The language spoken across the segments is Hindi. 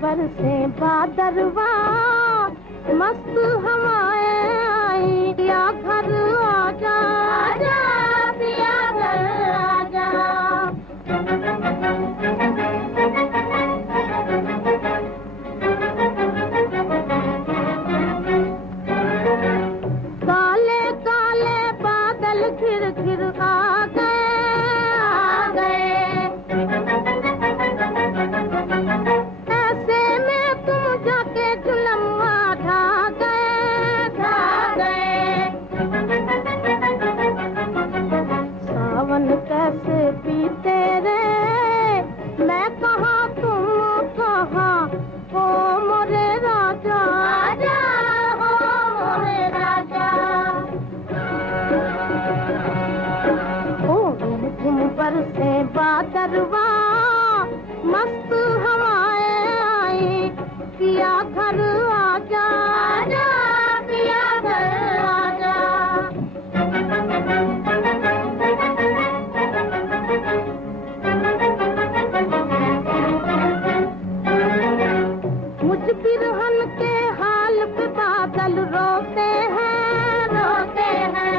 बरसे बादरवा मस्त हवाएं आई, पिया घर आजा आजा, पिया घर आजा। काले काले बादल घिर घिर आ गए ऐसे में तुम जाके जुलमुआ ढा गए। सावन कैसे पीते रे, मैं कहाँ तुम कहाँ, ओ मोरे राजा आजा, ओ मोरे राजा। ओ झुम बरसे बादरवा मस्त हवाएं आई, पिया घर आजा आजा, पिया घर आजा। मुझ बिरहन के हाल पे बादल रोते हैं, रोते हैं।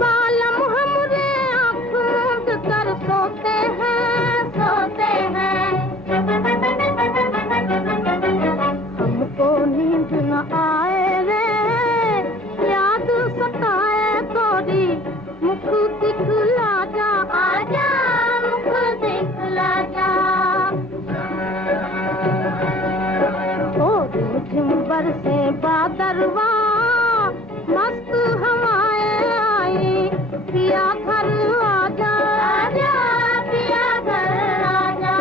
कालम हमरे आँख मूंद कर सोते हैं, सोते हैं। हमको नींद न आए रे, याद सताए गोरी, मुख दिखला जा आजा, मुख दिखला जा। ओ झुम बरसे बादरवा मस्त हवाएं आई, पिया घर आजा आजा, पिया घर आजा।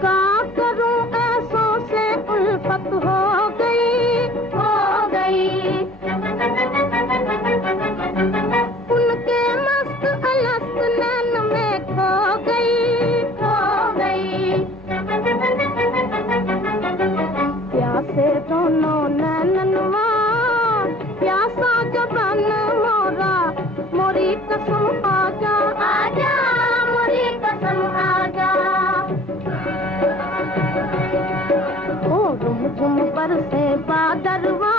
क्या करूं ऐसों से उल्फत हो गई, हो गई। उनके मस्त अलस्त नैन में खो गई, खो गई। प्यासे दोनों नैननवा, प्यासा जबान मोरा, मोरी कसम आजा आजा, मोरी कसम आजा। ओ झुम बरसे बादरवा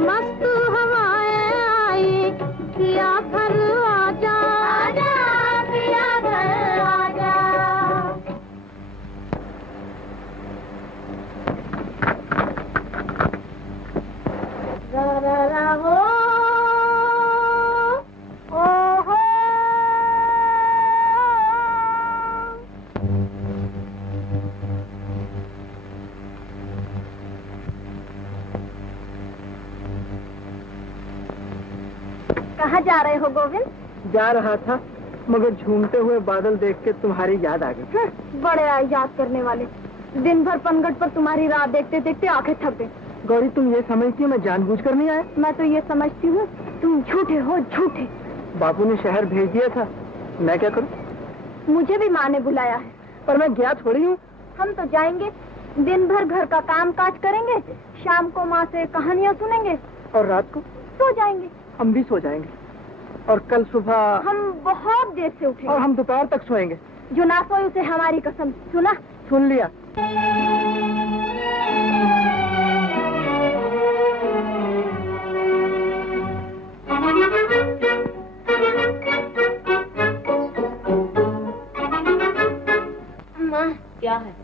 मस्त हवाएं आई, पिया घर आजा आजा, पिया घर आजा। रा रा रा हो ओ हो। कहाँ जा रहे हो गोविंद? जा रहा था मगर झूमते हुए बादल देख के तुम्हारी याद आ गई। बड़े याद करने वाले। दिन भर पनघट पर तुम्हारी राह देखते देखते आंखें थक गई। गौरी तुम ये समझती हो मैं जानबूझकर नहीं आया? मैं तो ये समझती हूँ तुम झूठे हो, झूठे। बापू ने शहर भेज दिया था, मैं क्या करूँ? मुझे भी माँ ने बुलाया है। पर मैं गया थोड़ी हूँ। हम तो जाएंगे, दिन भर घर का काम काज करेंगे, शाम को माँ से कहानियाँ सुनेंगे और रात को सो जाएंगे। हम भी सो जाएंगे और कल सुबह हम बहुत देर से उठेंगे और हम दोपहर तक सोएंगे। जो ना सोए उसे हमारी कसम। सुना? सुन लिया। माँ। क्या है?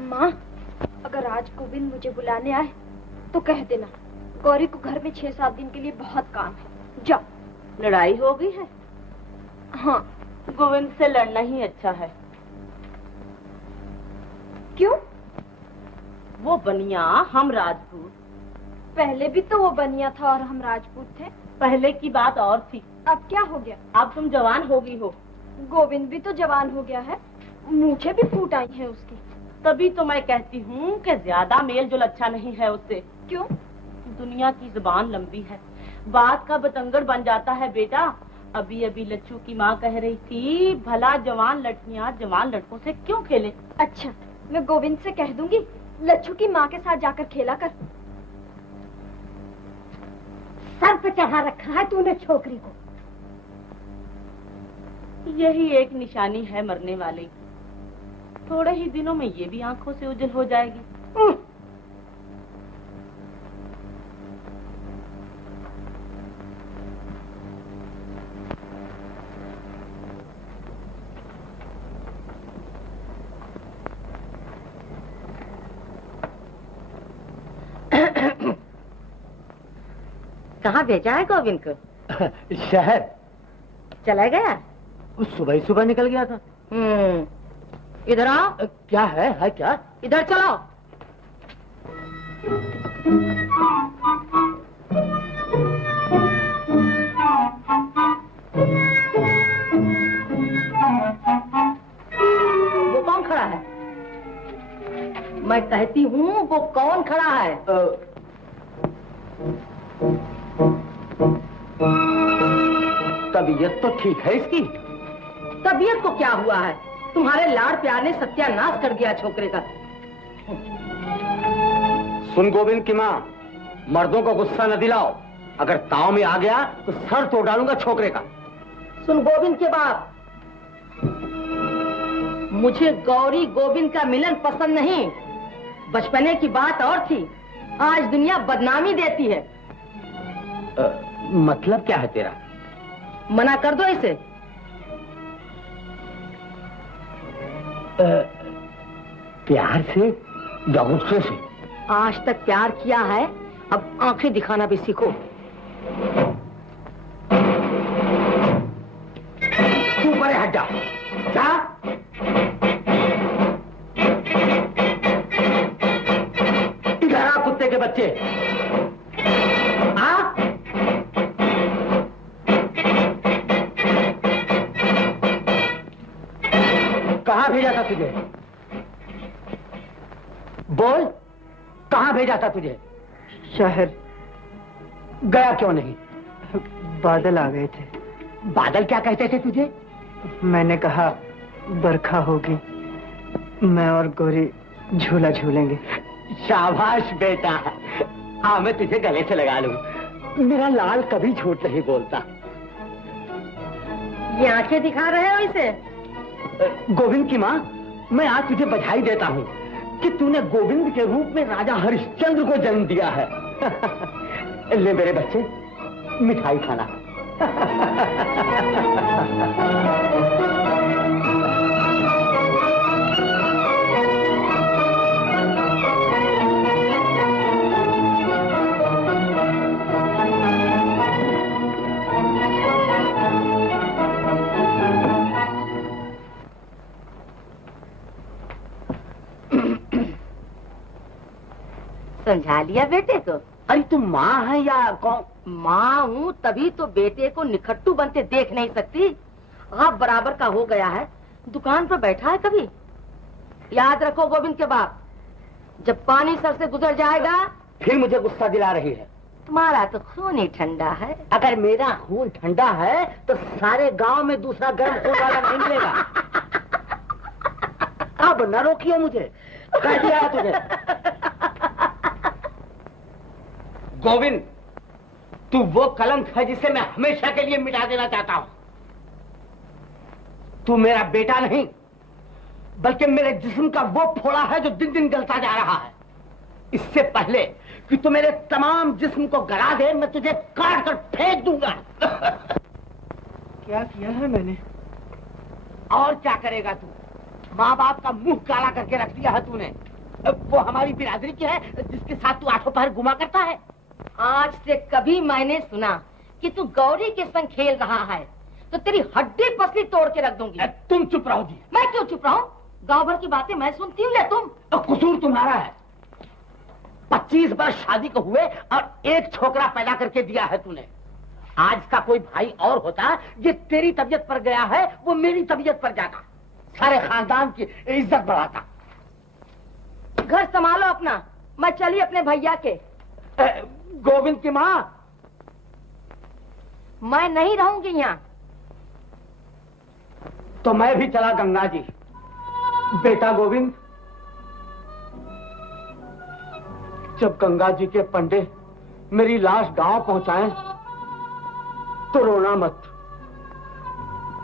माँ, अगर आज गोविंद मुझे बुलाने आए तो कह देना गौरी को घर में 6-7 दिन के लिए बहुत काम है। जाओ। लड़ाई हो गई है? हाँ। गोविंद से लड़ना ही अच्छा है। क्यों? वो बनिया, हम राजपूत। पहले भी तो वो बनिया था और हम राजपूत थे। पहले की बात और थी। अब क्या हो गया? अब तुम जवान हो गई हो। गोविंद भी तो जवान हो गया है, मूछें भी फूट आई हैं उसकी। तभी तो मैं कहती हूँ कि ज्यादा मेल जोल अच्छा नहीं है उससे। क्यों? दुनिया की जुबान लंबी है, बात का बतंगड़ बन जाता है बेटा। अभी अभी लच्छू की माँ कह रही थी भला जवान लड़कियाँ जवान लड़कों से क्यों खेले। अच्छा, मैं गोविंद से कह दूंगी लच्छू की माँ के साथ जाकर खेला कर। सर पे चढ़ा रखा है तूने छोकरी को। यही एक निशानी है मरने वाले की। थोड़े ही दिनों में ये भी आंखों से ओझल हो जाएगी। कहाँ भेजा है गोविंद को? शहर चला गया? सुबह ही सुबह निकल गया था। इधर आओ। क्या है क्या? इधर चलो। वो कौन खड़ा है? मैं कहती हूँ वो कौन खड़ा है? तबीयत तो ठीक है इसकी। तबीयत को क्या हुआ है? तुम्हारे लाड़ प्यार ने सत्यानाश कर दिया छोकरे का। सुन गोविंद की माँ, मर्दों को गुस्सा न दिलाओ। अगर ताव में आ गया तो सर तोड़ डालूंगा छोकरे का। सुन गोविंद के बाप, मुझे गौरी गोविंद का मिलन पसंद नहीं। बचपने की बात और थी, आज दुनिया बदनामी देती है। मतलब क्या है तेरा? मना कर दो इसे। प्यार से या गुस्से से? आज तक प्यार किया है, अब आंखें दिखाना भी सीखो। तू परे हट जा। जा। इधर आ कुत्ते के बच्चे। आ? कहाँ भेजा था तुझे? बोल, कहाँ भेजा था तुझे? शहर। गया क्यों नहीं? बादल आ गए थे। बादल क्या कहते थे तुझे? मैंने कहा बरखा होगी, मैं और गौरी झूला झूलेंगे। शाबाश बेटा, हाँ मैं तुझे गले से लगा लूं। मेरा लाल कभी झूठ नहीं बोलता। ये आंखें दिखा रहे हो इसे? गोविंद की माँ, मैं आज तुझे बधाई देता हूँ कि तूने गोविंद के रूप में राजा हरिश्चंद्र को जन्म दिया है। ले मेरे बच्चे, मिठाई खाना। समझा लिया बेटे को? अरे तुम माँ है या कौन? माँ हूँ, तभी तो बेटे को निखट्टू बनते देख नहीं सकती। आप बराबर का हो गया है, दुकान पर बैठा है कभी। याद रखो गोविंद के बाप, जब पानी सर से गुजर जाएगा। फिर मुझे गुस्सा दिला रही है। तुम्हारा तो खून ही ठंडा है। अगर मेरा खून ठंडा है तो सारे गांव में दूसरा गर्म खून वाला नहीं मिलेगा। अब न रोकियो मुझे, कह दिया है तुझे। गोविंद, तू वो कलंक है जिसे मैं हमेशा के लिए मिटा देना चाहता हूं। तू मेरा बेटा नहीं, बल्कि मेरे जिस्म का वो फोड़ा है जो दिन दिन गलता जा रहा है। इससे पहले कि तू मेरे तमाम जिस्म को गला दे, मैं तुझे काट कर फेंक दूंगा। क्या किया है मैंने? और क्या करेगा तू? माँ बाप का मुंह काला करके रख दिया है तूने। वो हमारी बिरादरी की है जिसके साथ तू आठों पहर घुमा करता है। आज से कभी मैंने सुना कि तू गौरी के संग खेल रहा है तो तेरी हड्डी पसली तोड़ के रख दूंगी। तुम चुप रहो जी। मैं क्यों चुप रहूं? गांव भर की बातें मैं सुनती हूँ या तुम? कसूर तुम्हारा है। 25 वर्ष शादी को हुए और एक छोकरा पैदा करके दिया है तूने। आज का कोई भाई और होता, ये तेरी तबीयत पर गया है, वो मेरी तबीयत पर जाता, सारे खानदान की इज्जत बढ़ाता। घर संभालो अपना, मैं चली अपने भैया के। गोविंद की माँ, मैं नहीं रहूंगी यहाँ। तो मैं भी चला गंगा जी। बेटा गोविंद, जब गंगा जी के पंडे मेरी लाश गांव पहुंचाएं तो रोना मत।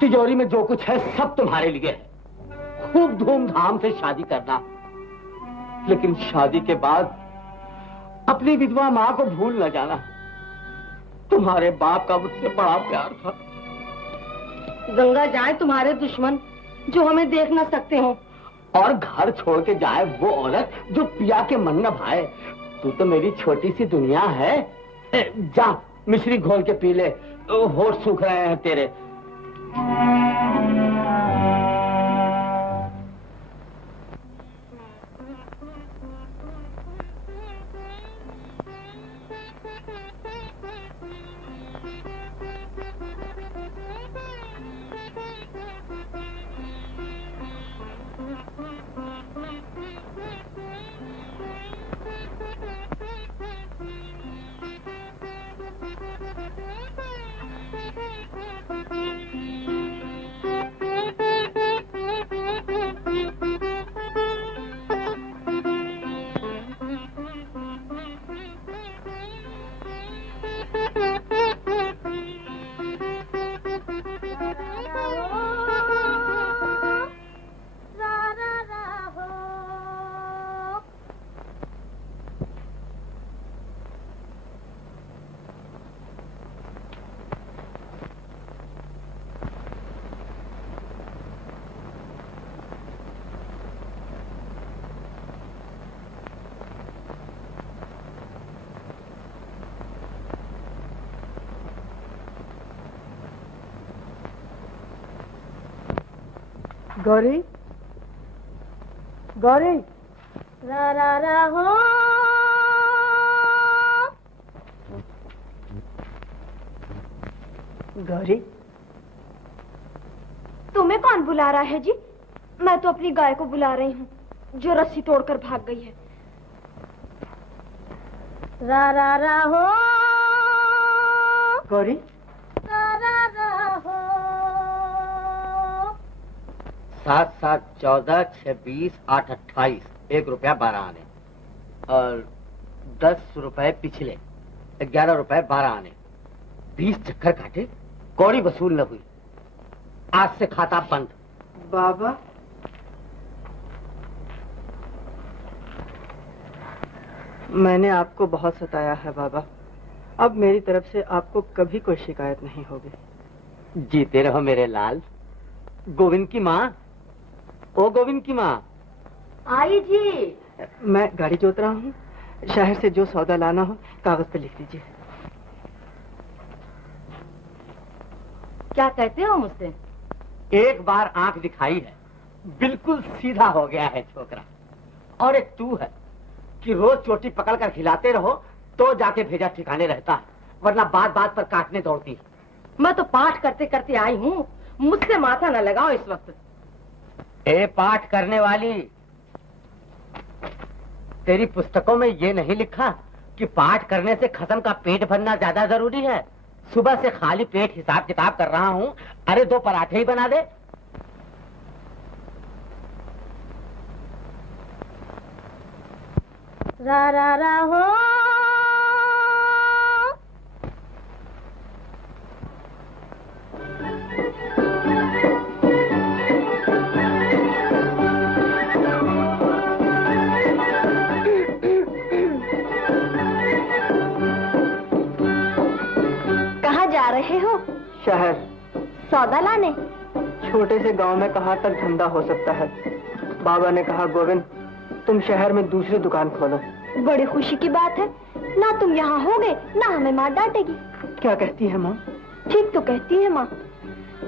तिजोरी में जो कुछ है सब तुम्हारे लिए है। खूब धूमधाम से शादी करना, लेकिन शादी के बाद अपनी विधवा मां को भूल न जाना। तुम्हारे बाप का मुझसे बड़ा प्यार था। गंगा जाए तुम्हारे दुश्मन जो हमें देख न सकते हो, और घर छोड़ के जाए वो औरत जो पिया के मन न भाए। तू तो मेरी छोटी सी दुनिया है। जा मिश्री घोल के पी ले, होठ सूख रहे हैं तेरे। गौरी, गौरी, रा रा रा हो। गौरी, तुम्हें कौन बुला रहा है जी? मैं तो अपनी गाय को बुला रही हूँ जो रस्सी तोड़कर भाग गई है। रा रा रा हो। गौरी, रा रा रा हो। 7 7 14 6 20 8 28 1 रुपया 12 आने और 10 रुपए पिछले 11 रुपए 12 आने। 20 चक्कर काटे, कौड़ी वसूल न हुई। आज से खाता बंद। बाबा, मैंने आपको बहुत सताया है बाबा। अब मेरी तरफ से आपको कभी कोई शिकायत नहीं होगी। जीते रहो मेरे लाल। गोविंद की माँ, ओ गोविंद की माँ। आई जी। मैं गाड़ी जोत रहा हूँ, शहर से जो सौदा लाना हो कागज पे लिख दीजिए। क्या कहते हो मुझसे? एक बार आंख दिखाई है, बिल्कुल सीधा हो गया है छोकरा। और एक तू है कि रोज चोटी पकड़ कर खिलाते रहो तो जाके भेजा ठिकाने रहता, वरना बात बात पर काटने दौड़ती। मैं तो पाठ करते करते आई हूँ, मुझसे माथा न लगाओ इस वक्त। ए पाठ करने वाली, तेरी पुस्तकों में ये नहीं लिखा कि पाठ करने से खसम का पेट भरना ज्यादा जरूरी है? सुबह से खाली पेट हिसाब किताब कर रहा हूँ। अरे 2 पराठे ही बना दे। रा रा रा हो कहाँ जा रहे हो? शहर। सौदा लाने? छोटे से गांव में कहाँ तक धंधा हो सकता है। बाबा ने कहा गोविंद तुम शहर में दूसरी दुकान खोलो। बड़ी खुशी की बात है, ना तुम यहाँ होगे ना हमें माँ डांटेगी। क्या कहती है माँ? ठीक तो कहती है माँ,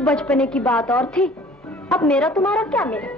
बचपने की बात और थी, अब मेरा तुम्हारा क्या मेरा।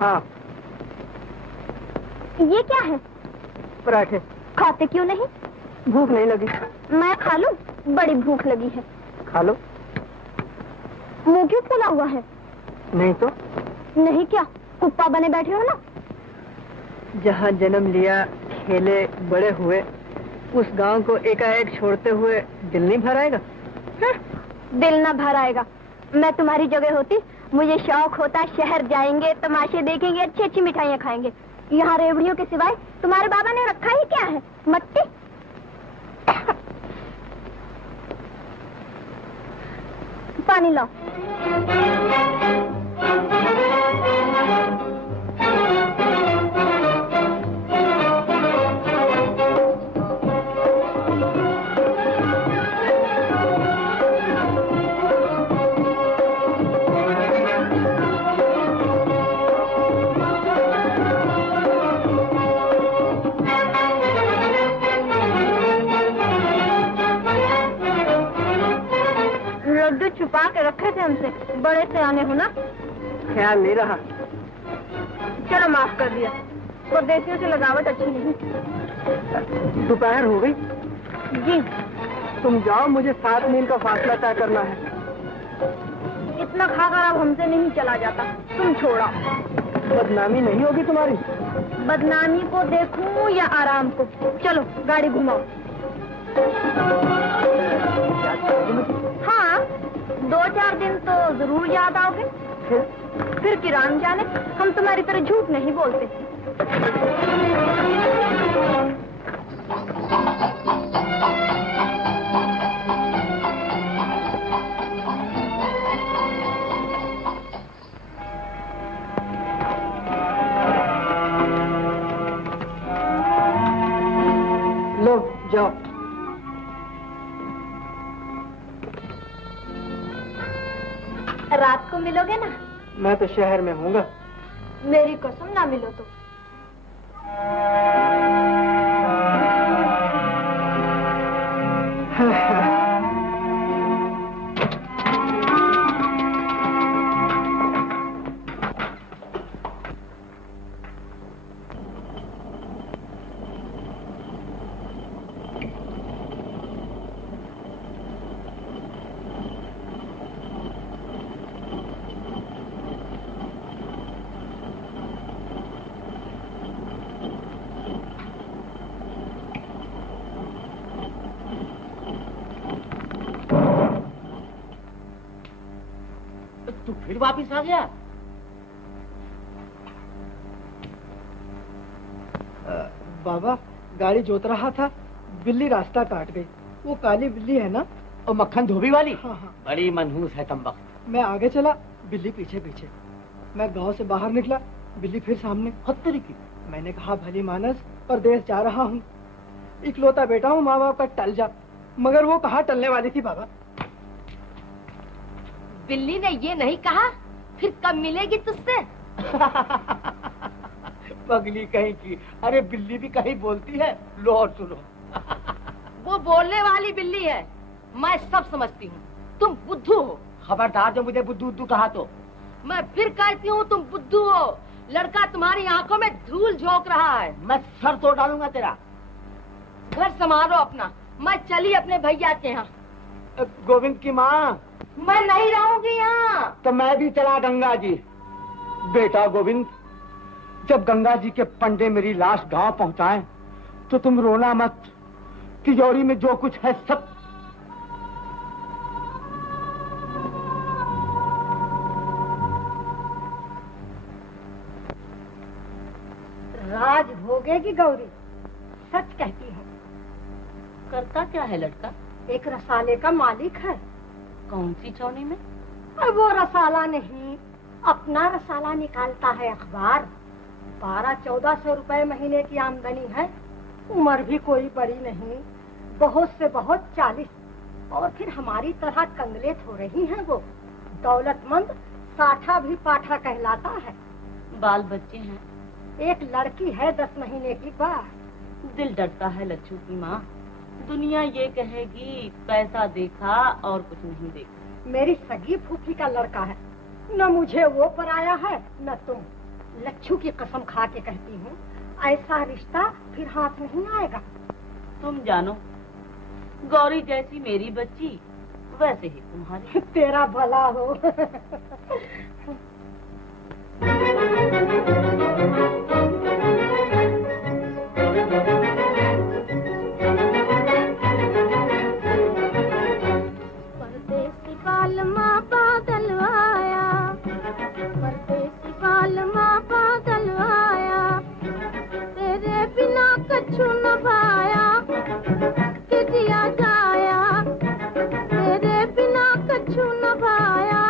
हाँ। ये क्या है? पराठे। खाते क्यों नहीं? भूख नहीं लगी। मैं खा लूं? बड़ी भूख लगी है। खा लो। मुंह क्यों फूला हुआ है? नहीं तो। नहीं क्या, कुप्पा बने बैठे हो ना? जहाँ जन्म लिया, खेले, बड़े हुए, उस गांव को एकाएक छोड़ते हुए दिल नहीं भर आएगा? दिल ना भर आएगा। मैं तुम्हारी जगह होती, मुझे शौक होता शहर जाएंगे, तमाशे देखेंगे, अच्छी अच्छी मिठाइयाँ खाएंगे। यहाँ रेवड़ियों के सिवाय तुम्हारे बाबा ने रखा ही क्या है? मट्टी। पानी लो। रखे थे हमसे, बड़े से आने हो ना। ख्याल नहीं रहा। चलो माफ कर दिया, परदेसियों से लगावट अच्छी नहीं। दोपहर हो गई। जी तुम जाओ, मुझे 7 मील का फासला तय करना है। इतना खाकर अब हमसे नहीं चला जाता, तुम छोड़ा। बदनामी नहीं होगी तुम्हारी? बदनामी को देखूं या आराम को? चलो गाड़ी घुमाओ। हाँ, 2-4 दिन तो जरूर याद आओगे। फिर किरान जाने, हम तुम्हारी तरह झूठ नहीं बोलते। लो जाओ। रात को मिलोगे ना? मैं तो शहर में हूँगा। मेरी कसम ना मिलो तो। तू फिर वापिस आ गया? बाबा, गाड़ी जोत रहा था, बिल्ली रास्ता काट गई। वो काली बिल्ली है ना? और मक्खन धोबी वाली? हाँ हाँ। बड़ी मनहूस है कमबख्त। मैं आगे चला, बिल्ली पीछे पीछे। मैं गांव से बाहर निकला, बिल्ली फिर सामने। हत्तरी की। मैंने कहा भली मानस, परदेश जा रहा हूँ, इकलौता बेटा हूँ, माँ बाप का टल जा। मगर वो कहाँ टलने वाली थी बाबा। बिल्ली ने ये नहीं कहा फिर कब मिलेगी तुझसे? पगली कहीं की। अरे बिल्ली भी कहीं बोलती है। लो और सुनो। वो बोलने वाली बिल्ली है, मैं सब समझती हूँ। तुम बुद्धू हो। खबरदार जो मुझे बुद्धू बुद्धू कहा तो। मैं फिर कहती हूँ तुम बुद्धू हो। लड़का तुम्हारी आंखों में धूल झोंक रहा है। मैं सर तोड़ डालूंगा तेरा। घर संभालो अपना, मैं चली अपने भैया के यहाँ। गोविंद की माँ। मैं नहीं रहूंगी यहाँ। तो मैं भी चला गंगा जी। बेटा गोविंद, जब गंगा जी के पंडे मेरी लाश गांव पहुंचाएं, तो तुम रोना मत। तिजोरी में जो कुछ है सब। राज भोगेगी गौरी, सच कहती हूँ। करता क्या है लड़का? एक रसाले का मालिक है। कौन सी चौनी में? वो रसाला नहीं, अपना रसाला निकालता है अखबार। 1200-1400 रुपए महीने की आमदनी है। उम्र भी कोई बड़ी नहीं, बहुत से बहुत 40। और फिर हमारी तरह कंगले थोड़े ही हैं वो। दौलतमंद साठा भी पाठा कहलाता है। बाल बच्चे हैं? एक लड़की है 10 महीने की बात। दिल डरता है लच्छू की माँ। दुनिया ये कहेगी पैसा देखा और कुछ नहीं देखा। मेरी सगी फूफी का लड़का है, न मुझे वो पराया है न तुम। लच्छू की कसम खा के कहती हूँ, ऐसा रिश्ता फिर हाथ नहीं आएगा। तुम जानो, गौरी जैसी मेरी बच्ची वैसे ही तुम्हारी। तेरा भला हो। परदेसी पालमा बादल आया, परदेसी पालमा बादल आया, तेरे बिना कछु न भाया, कि जिया जाया, तेरे बिना कछु न भाया।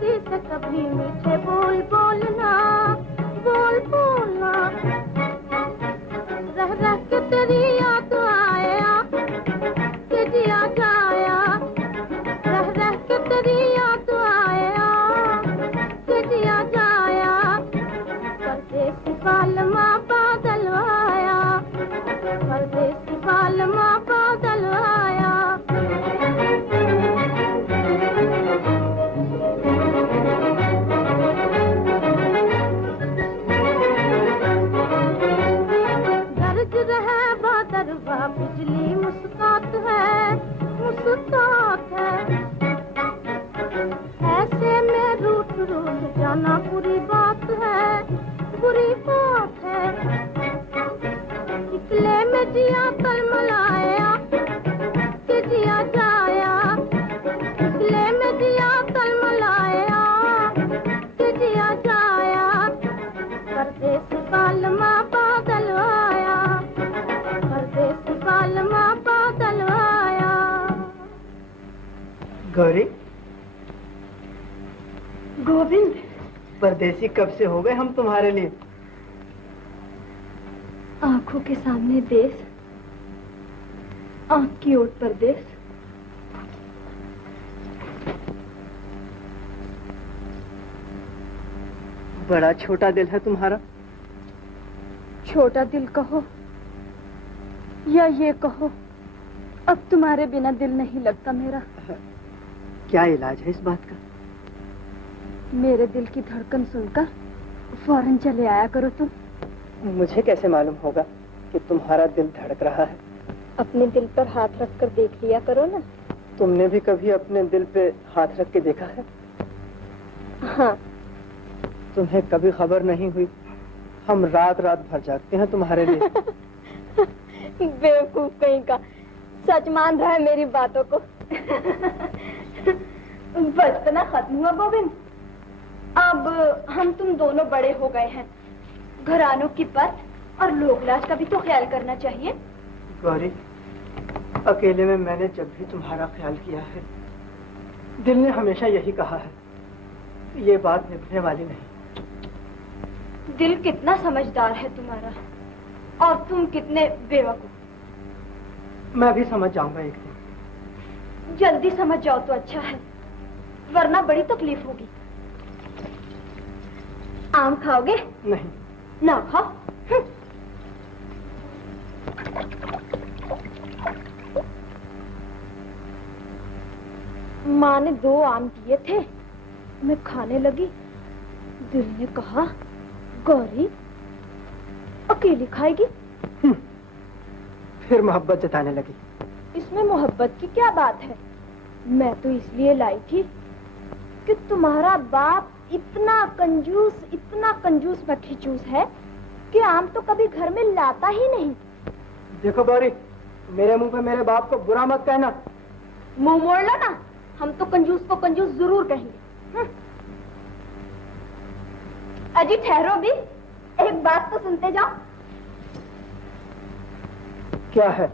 किसी से कभी मीठे बोल बोलना, बोल बोलना। रह रह के तेरी याद आया कि जिया जाया, रह रह के तेरी याद आया कि जिया जाया। परदेसी पालमा बादल आया, परदेसी पालमा बादल आया। गरज रहे बादरवा बिजली मुस्कात है, मुस्कात है। ऐसे में रूठ रूठ जाना बुरी बात है, बुरी बात है। निकले में जिया तलमलाया कि जिया जाया, निकले में जिया तलमलाया कि जिया जाया। परदेसी पालमा बादल आया, परदेसी पालमा बादल आया। गौरी, गोविंद, परदेसी कब से हो गए हम तुम्हारे लिए? आंखों के सामने देश, आंख की ओट परदेश। बड़ा छोटा दिल है तुम्हारा। छोटा दिल कहो या ये कहो, अब तुम्हारे बिना दिल नहीं लगता मेरा। क्या इलाज है इस बात का? मेरे दिल की धड़कन सुनकर फौरन चले आया करो तुम। मुझे कैसे मालूम होगा कि तुम्हारा दिल धड़क रहा है? अपने दिल पर हाथ रखकर देख लिया करो ना। तुमने भी कभी अपने दिल पे हाथ रख के देखा है? हाँ। तुम्हें कभी खबर नहीं हुई हम रात रात भर जागते हैं तुम्हारे लिए। बेवकूफ कहीं का, सच मान रहा है मेरी बातों को। बचपना खत्म हुआ गोविंद, अब हम तुम दोनों बड़े हो गए हैं। घरानों की पथ और लोकलाज का भी तो ख्याल करना चाहिए। गौरी, अकेले में मैंने जब भी तुम्हारा ख्याल किया है, दिल ने हमेशा यही कहा है, ये बात निभने वाली नहीं। दिल कितना समझदार है तुम्हारा, और तुम कितने बेवकूफ। मैं भी समझ जाऊंगा एक दिन। जल्दी समझ जाओ तो अच्छा है, वरना बड़ी तकलीफ होगी। आम खाओगे? नहीं। ना खाओ। माँ ने 2 आम दिए थे, मैं खाने लगी। दिल ने कहा, गौरी अकेली खाएगी? फिर मोहब्बत जताने लगी। इसमें मोहब्बत की क्या बात है? मैं तो इसलिए लाई थी कि तुम्हारा बाप इतना कंजूस मक्खीचूस है कि आम तो कभी घर में लाता ही नहीं। देखो गौरी, मेरे मुंह पे मेरे बाप को बुरा मत कहना। मुंह मोड़ लो ना, हम तो कंजूस को कंजूस जरूर कहेंगे। अजी ठहरो भी, एक बात तो सुनते जाओ। क्या है?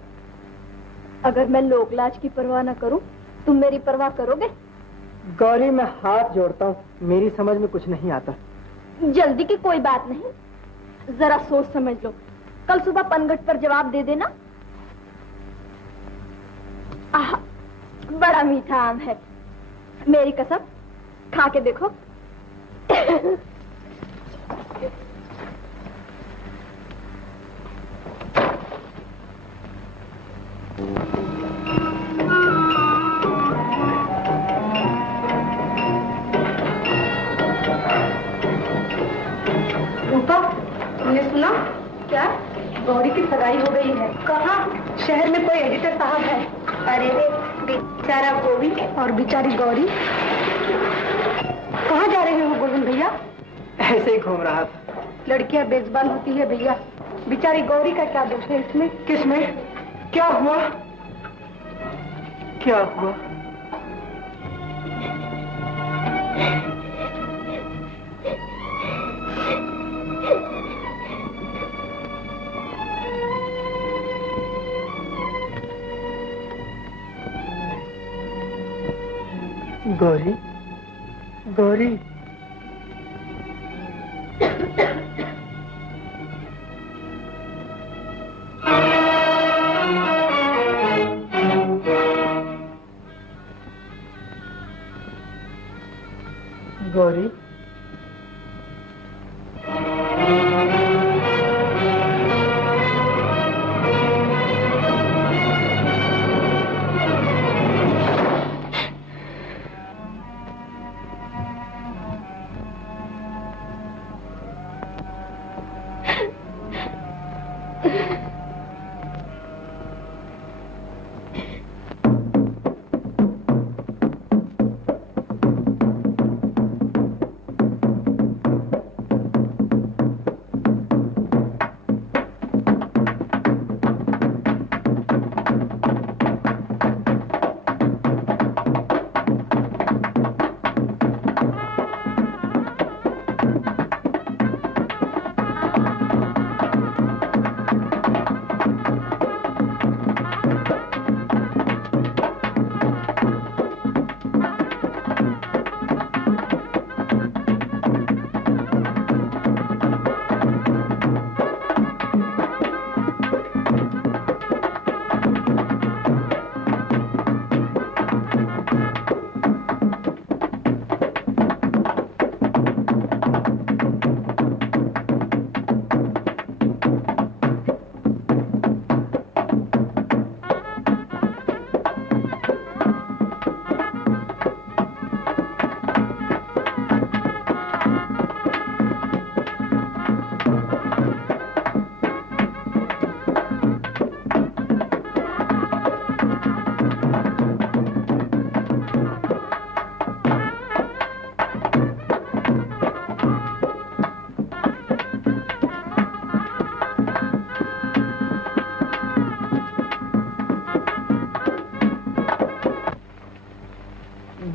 अगर मैं लोकलाज की परवाह न करूं, तुम मेरी परवाह करोगे? गौरी, मैं हाथ जोड़ता हूँ, मेरी समझ में कुछ नहीं आता। जल्दी की कोई बात नहीं, जरा सोच समझ लो। कल सुबह पनघट पर जवाब दे देना। आहा, बड़ा मीठा आम है, मेरी कसम, खा के देखो। रूपा, तुमने सुना? क्या? गौरी की सगाई हो गई है। कहाँ? शहर में कोई एडिटर साहब है। अरे बेचारा गोविंद और बेचारी गौरी। कहाँ जा रहे हो गोविंद भैया? ऐसे ही घूम रहा था। लड़कियां बेजुबान होती है भैया, बेचारी गौरी का क्या दोष है इसमें? किसमें? क्या हुआ? क्या हुआ? गौरी, गौरी, गौरी,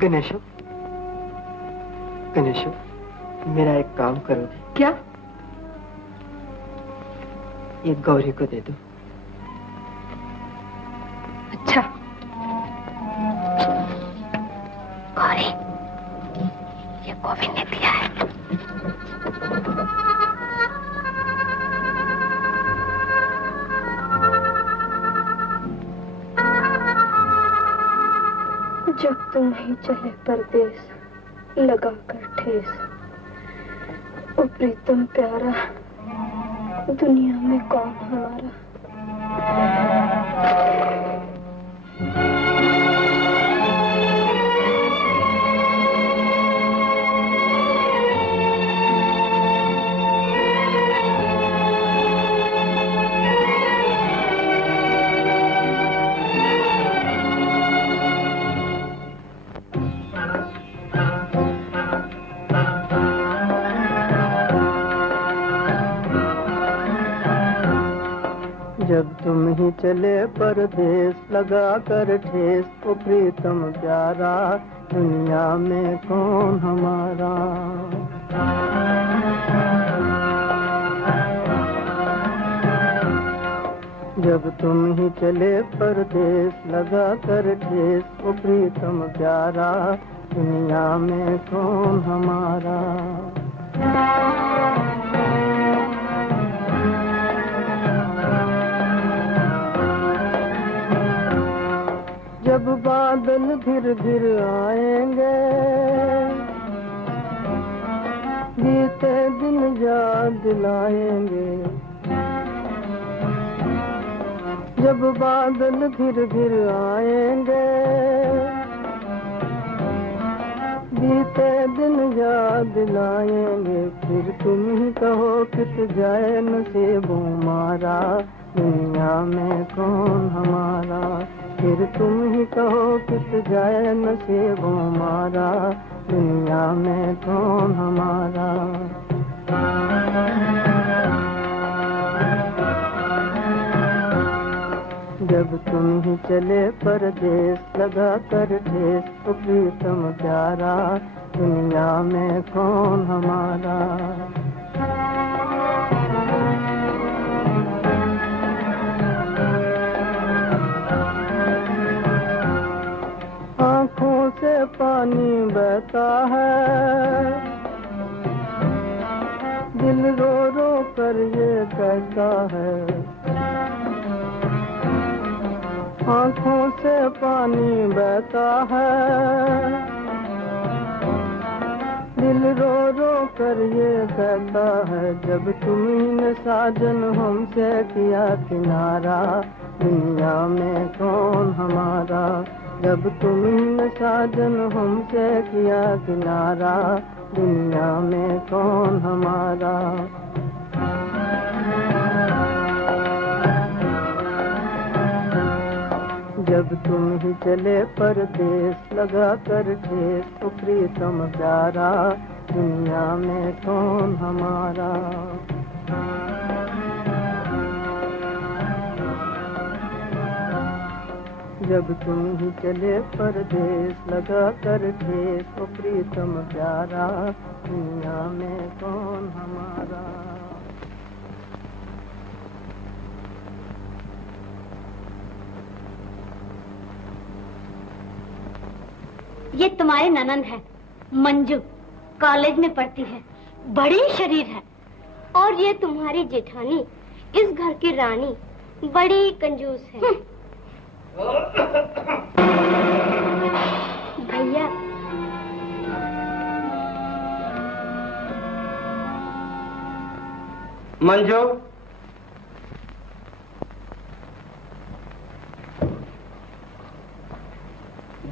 गणेशो, गणेशो, मेरा एक काम करोगे? क्या? ये गौरी को दे दो। अच्छा। गौरी, ये गोविंद ने दिया है। जब तुम ही चले परदेस लगा कर ठेस, ओ प्रीतम प्यारा, दुनिया में कौन हमारा। जब तुम ही चले परदेस लगा कर ठेस, ओ प्रीतम प्यारा, दुनिया में कौन हमारा। जब तुम ही चले परदेस लगा कर ठेस, ओ प्रीतम प्यारा, दुनिया में कौन हमारा। जब बादल घिर घिर आएंगे, बीते दिन याद दिलाएंगे। जब बादल घिर घिर आएंगे, बीते दिन याद दिलाएंगे। फिर तुम ही कहो कित जाए नसीबों हमारा, दुनिया में कौन हमारा। फिर तुम ही कहो कित जाए नसीबों हमारा, दुनिया में कौन हमारा। जब तुम ही चले परदेस लगा कर ठेस, तो प्रीतम प्यारा, दुनिया में कौन हमारा। आँखों से पानी बहता है, दिल रो रो कर ये कहता है। आँखों से पानी बहता है, दिल रो रो कर ये कहता है। जब तुमने साजन हमसे किया किनारा, दुनिया में कौन हमारा। जब तुमने साजन हमसे किया किनारा, दुनिया में कौन हमारा। जब तुम ही चले परदेस लगा कर ठेस, तो प्रीतम प्यारा, दुनिया में कौन हमारा। जब तुम ही चले परदेस लगा कर ठेस, तो प्रीतम प्यारा, दुनिया में कौन हमारा। ये तुम्हारे ननंद है मंजू, कॉलेज में पढ़ती है, बड़ी शरीर है। और ये तुम्हारी जेठानी, इस घर की रानी, बड़ी कंजूस है। भैया मंजू,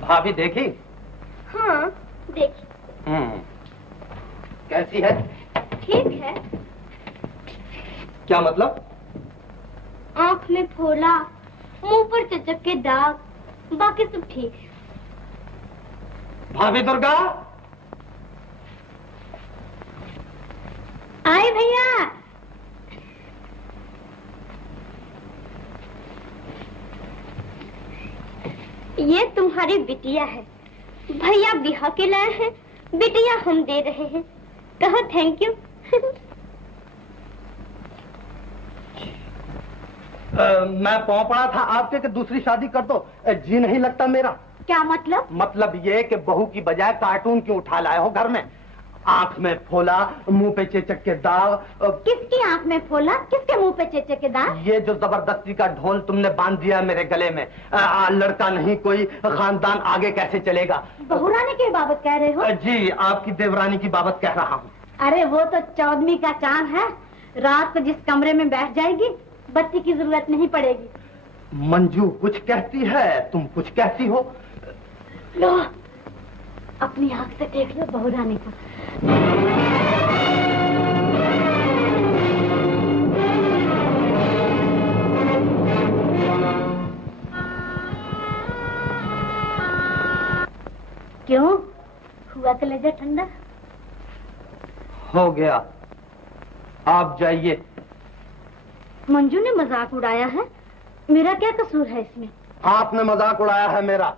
भाभी देखी? हाँ देखी। कैसी है? ठीक है। क्या मतलब? आँख में फोला, मुंह पर चचक के दाग, बाकी सब ठीक है। भाभी दुर्गा, आए भैया। ये तुम्हारी बिटिया है, भैया बिहा के लाए हैं, बिटिया हम दे रहे हैं, कहो थैंक यू। मैं पाँव पड़ा था आपके कि दूसरी शादी कर दो। जी नहीं लगता मेरा। क्या मतलब? मतलब ये कि बहू की बजाय कार्टून क्यों उठा लाए हो घर में? आंख में फोला, मुंह पे चेचक के दाग। किसकी आंख में फोला, किसके मुंह पे चेचक के दाग? ये जो जबरदस्ती का ढोल तुमने बांध दिया मेरे गले में। लड़का नहीं कोई, खानदान आगे कैसे चलेगा? बहुरानी की बाबत कह रहे हो? जी, आपकी देवरानी की बाबत कह रहा हूँ। अरे वो तो 14वीं का चांद है, रात को जिस कमरे में बैठ जाएगी बत्ती की जरूरत नहीं पड़ेगी। मंजू कुछ कहती है, तुम कुछ कहती हो। लो अपनी आंख से देख लो बहुरानी को। क्यों हुआ कलेजा ठंडा? हो गया, आप जाइए। मंजू ने मजाक उड़ाया है, मेरा क्या कसूर है इसमें? आपने मजाक उड़ाया है मेरा।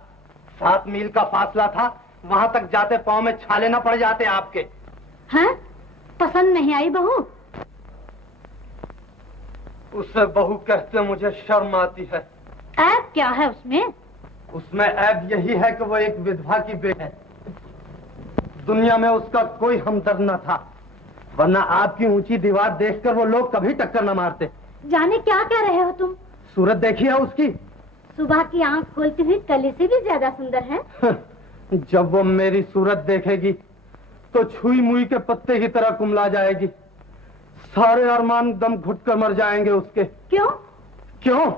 7 मील का फासला था, वहां तक जाते पाँव में छाले न पड़ जाते आपके। हैं? पसंद नहीं आई बहू? उसे बहू कहते मुझे शर्म आती है। ऐब क्या है उसमें? उसमें ऐब यही है कि वो एक विधवा की बेटी है। दुनिया में उसका कोई हमदर्द न था, वरना आपकी ऊंची दीवार देखकर वो लोग कभी टक्कर न मारते। जाने क्या कह रहे हो तुम? सूरत देखी है उसकी? सुबह की आंख खोलती हुई कली से भी ज्यादा सुंदर है। जब वो मेरी सूरत देखेगी तो छुई मुई के पत्ते की तरह कुमला जाएगी। सारे अरमान दम घुट कर मर जाएंगे उसके। क्यों? क्यों?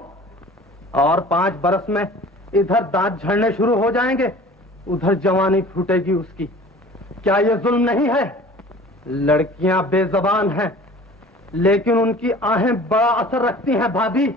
और 5 बरस में इधर दांत झड़ने शुरू हो जाएंगे, उधर जवानी फूटेगी उसकी। क्या ये जुल्म नहीं है? लड़कियां बेजबान हैं, लेकिन उनकी आहें बड़ा असर रखती हैं भाभी।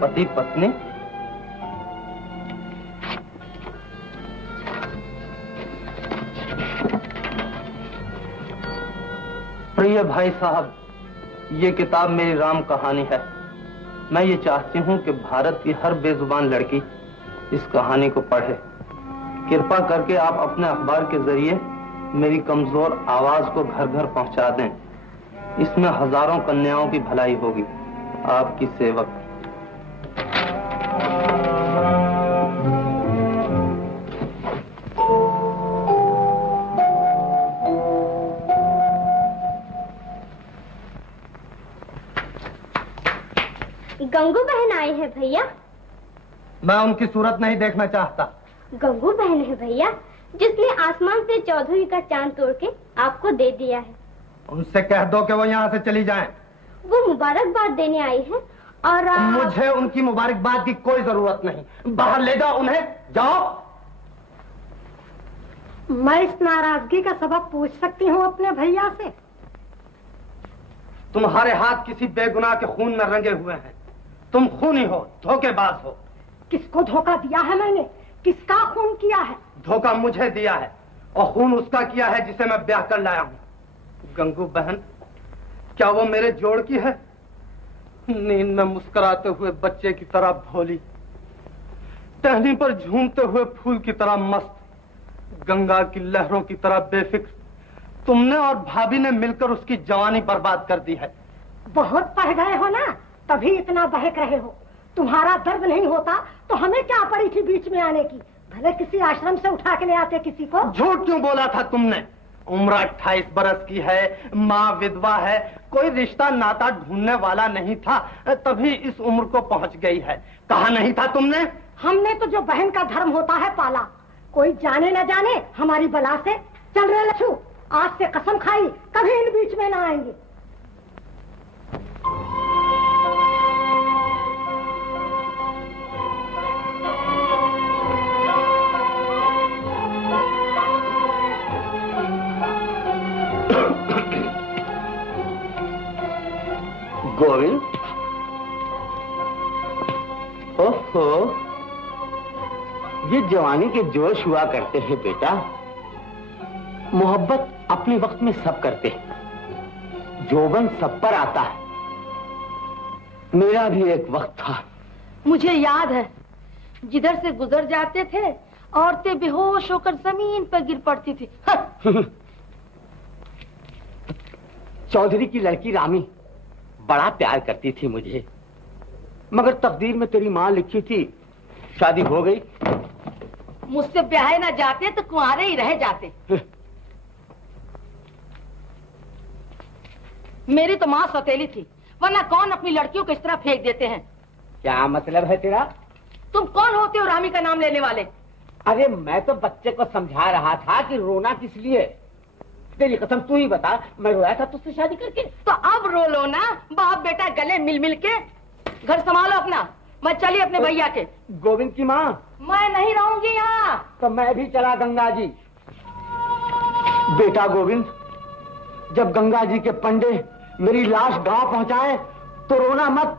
पति पत्नी प्रिय भाई साहब, ये किताब मेरी राम कहानी है। मैं ये चाहती हूँ कि भारत की हर बेजुबान लड़की इस कहानी को पढ़े। कृपा करके आप अपने अखबार के जरिए मेरी कमजोर आवाज को घर घर पहुंचा दें। इसमें हजारों कन्याओं की भलाई होगी। आपकी सेवक। गंगू बहन आए हैं भैया। मैं उनकी सूरत नहीं देखना चाहता। गंगू बहन है भैया, जिसने आसमान से चौधरी का चांद तोड़ के आपको दे दिया है। उनसे कह दो कि वो यहाँ से चली जाएं। वो मुबारकबाद देने आई है और मुझे उनकी मुबारकबाद की कोई जरूरत नहीं। बाहर ले जाओ उन्हें, जाओ। मैं इस नाराजगी का सबब पूछ सकती हूँ अपने भैया से? तुम्हारे हाथ किसी बेगुनाह के खून में रंगे हुए हैं। तुम खूनी हो, धोखेबाज हो। किसको धोखा दिया है मैंने? किसका खून किया है? धोखा मुझे दिया है और खून उसका किया है जिसे मैं ब्याह कर लाया हूँ। गंगू बहन, क्या वो मेरे जोड़ की है? नींद में मुस्कुराते हुए बच्चे की तरह भोली, टहनी पर झूमते हुए फूल की तरह मस्त, गंगा की लहरों की तरह बेफिक्र। तुमने और भाभी ने मिलकर उसकी जवानी बर्बाद कर दी है। बहुत पढ़ गए हो ना, तभी इतना बहक रहे हो। तुम्हारा दर्द नहीं होता तो हमें क्या पड़ी थी बीच में आने की? भले किसी आश्रम से उठा के ले आते किसी को। झूठ क्यों बोला था तुमने? उम्र 28 बरस की है, माँ विधवा है, कोई रिश्ता नाता ढूंढने वाला नहीं था, तभी इस उम्र को पहुंच गई है। कहा नहीं था तुमने? हमने तो जो बहन का धर्म होता है पाला। कोई जाने न जाने हमारी बला से। चल रहे लच्छू, आज से कसम खाई कभी इन बीच में ना आएंगे। गोविंद, ओहो, ये जवानी के जोश हुआ करते हैं बेटा। मोहब्बत अपने वक्त में सब करते हैं, जोबन सब पर आता है। मेरा भी एक वक्त था। मुझे याद है, जिधर से गुजर जाते थे औरतें बेहोश होकर जमीन पर गिर पड़ती थी। चौधरी की लड़की रामी बड़ा प्यार करती थी मुझे, मगर तकदीर में तेरी माँ लिखी थी, शादी हो गई। मुझसे ब्याह न जाते तो कुंवारे ही रह जाते। मेरी तो माँ सौतेली थी, वरना कौन अपनी लड़कियों को इस तरह फेंक देते हैं। क्या मतलब है तेरा? तुम कौन होते हो रामी का नाम लेने वाले? अरे मैं तो बच्चे को समझा रहा था कि रोना किस लिए। तेरी कसम तू ही बता, मैं रोया था तुझसे शादी करके? तो अब रो लो ना, बाप बेटा गले मिल मिल के। घर संभालो अपना, मैं चली अपने भैया के। गोविंद की माँ, मैं नहीं रहूंगी यहाँ। तो मैं भी चला गंगा जी। बेटा गोविंद, जब गंगा जी के पंडे मेरी लाश गांव पहुंचाए तो रोना मत।